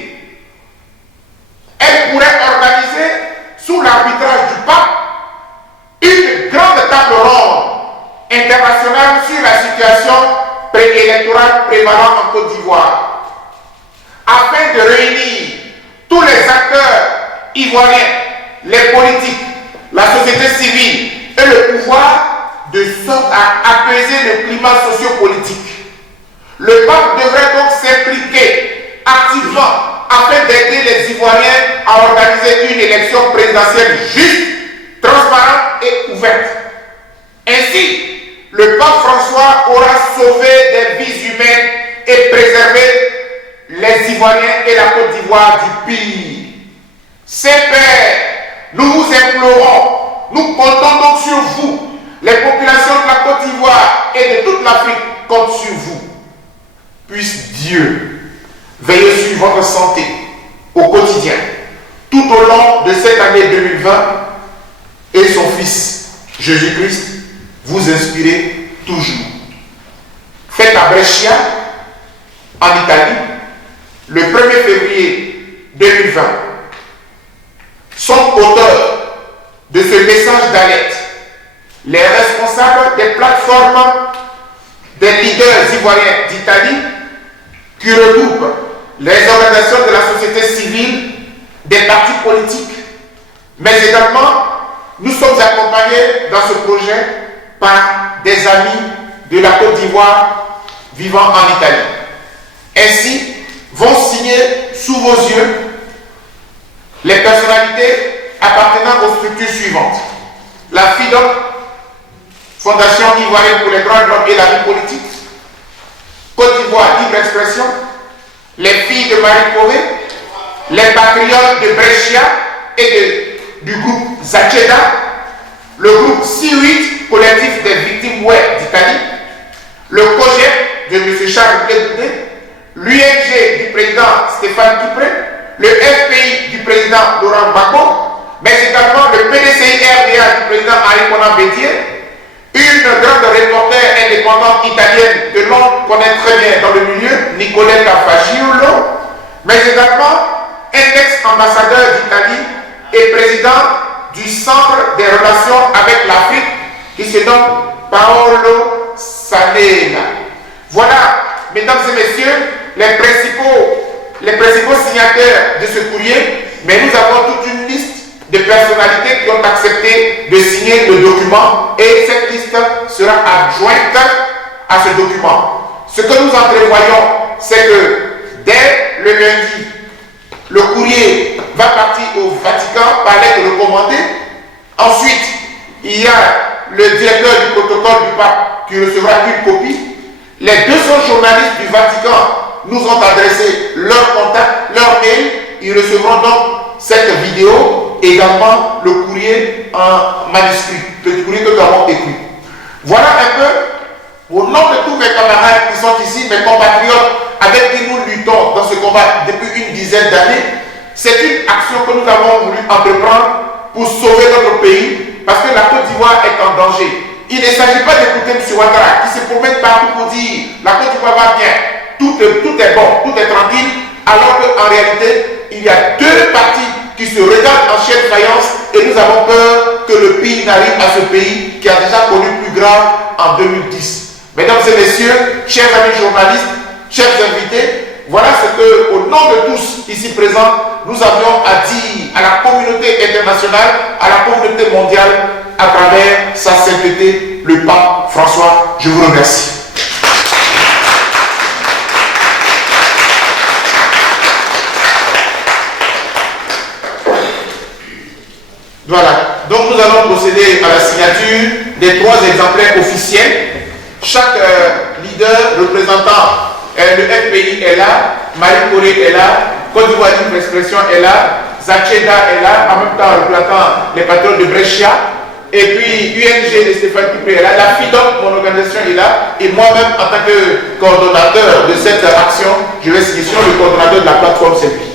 Elle pourrait organiser, sous l'arbitrage du pape, une grande table ronde internationale sur la situation préélectorale prévalant en Côte d'Ivoire, afin de réunir tous les acteurs ivoiriens, les politiques, la société civile et le pouvoir, de sorte à apaiser le climat sociopolitique. Le pape devrait donc s'impliquer activement afin d'aider les Ivoiriens à organiser une élection présidentielle juste, transparente et ouverte. Ainsi, le pape François aura sauvé des vies humaines et préservé les Ivoiriens et la Côte d'Ivoire du pire. Ces pères, nous vous implorons, nous comptons donc sur vous. Les populations de la Côte d'Ivoire et de toute l'Afrique comptent sur vous. Puisse Dieu veiller sur votre santé au quotidien, tout au long de cette année 2020, et son Fils, Jésus-Christ, vous inspirer toujours. Fête à Brescia, en Italie, le 1er février 2020, sont auteurs de ce message d'alerte les responsables des plateformes des leaders ivoiriens d'Italie qui regroupent les organisations de la société civile, des partis politiques, mais également nous sommes accompagnés dans ce projet par des amis de la Côte d'Ivoire vivant en Italie. Ainsi, vont signer sous vos yeux les personnalités appartenant aux structures suivantes: la FIDOC, Fondation Ivoirienne pour les droits de l'homme et la vie politique, Côte d'Ivoire Libre Expression, les filles de Marie Corée, les patriotes de Brescia et du groupe Zacheda, le groupe C8, collectif des victimes web d'Italie, le COGEP de M. Charles Blé, l'UNG du président Stéphane Kipré, le FPI du président Laurent Gbagbo, mais également le PDCI-RDA du président Henri Bédier, une grande reporter indépendante italienne que l'on connaît très bien dans le milieu, Nicoletta Fagiolo, mais également un ex-ambassadeur d'Italie et président du Centre des relations avec l'Afrique qui se nomme Paolo Sanella. Voilà, mesdames et messieurs, les principaux signataires de ce courrier, mais nous avons toute une liste de personnalités qui ont accepté de signer le document et cette liste sera adjointe à ce document. Ce que nous entrevoyons, c'est que dès le lundi, le courrier va partir au Vatican par lettre recommandée. Ensuite, il y a le directeur du protocole du pape qui recevra une copie. Les 200 journalistes du Vatican nous ont adressé leur contact, leur mail. Ils recevront donc cette vidéo, également le courrier en manuscrit, le courrier que nous avons écrit. Voilà un peu, au nom de tous mes camarades qui sont ici, mes compatriotes avec qui nous luttons dans ce combat depuis une dizaine d'années. C'est une action que nous avons voulu entreprendre pour sauver notre pays, parce que la Côte d'Ivoire est en danger. Il ne s'agit pas d'écouter M. Ouattara qui se promène partout pour dire la Côte d'Ivoire va bien, tout est bon, tout est tranquille, alors qu'en réalité, il y a deux partis qui se regardent en chien de faïence et nous avons peur que le pays n'arrive à ce pays qui a déjà connu plus grave en 2010. Mesdames et messieurs, chers amis journalistes, chers invités, voilà ce que, au nom de tous ici présents, nous avions à dire à la communauté internationale, à la communauté mondiale, à travers sa sainteté, le pape François. Je vous remercie. Voilà, donc nous allons procéder à la signature des 3 exemplaires officiels. Chaque leader représentant le FPI est là, Marie Corée est là, Côte d'Ivoire Libre Expression est là, Zacheda est là, en même temps représentant les patrons de Brescia, et puis UNG de Stéphane Coupé est là, la FIDOC, mon organisation est là, et moi-même en tant que coordonnateur de cette action, je vais signer sur le coordonnateur de la plateforme CEPI.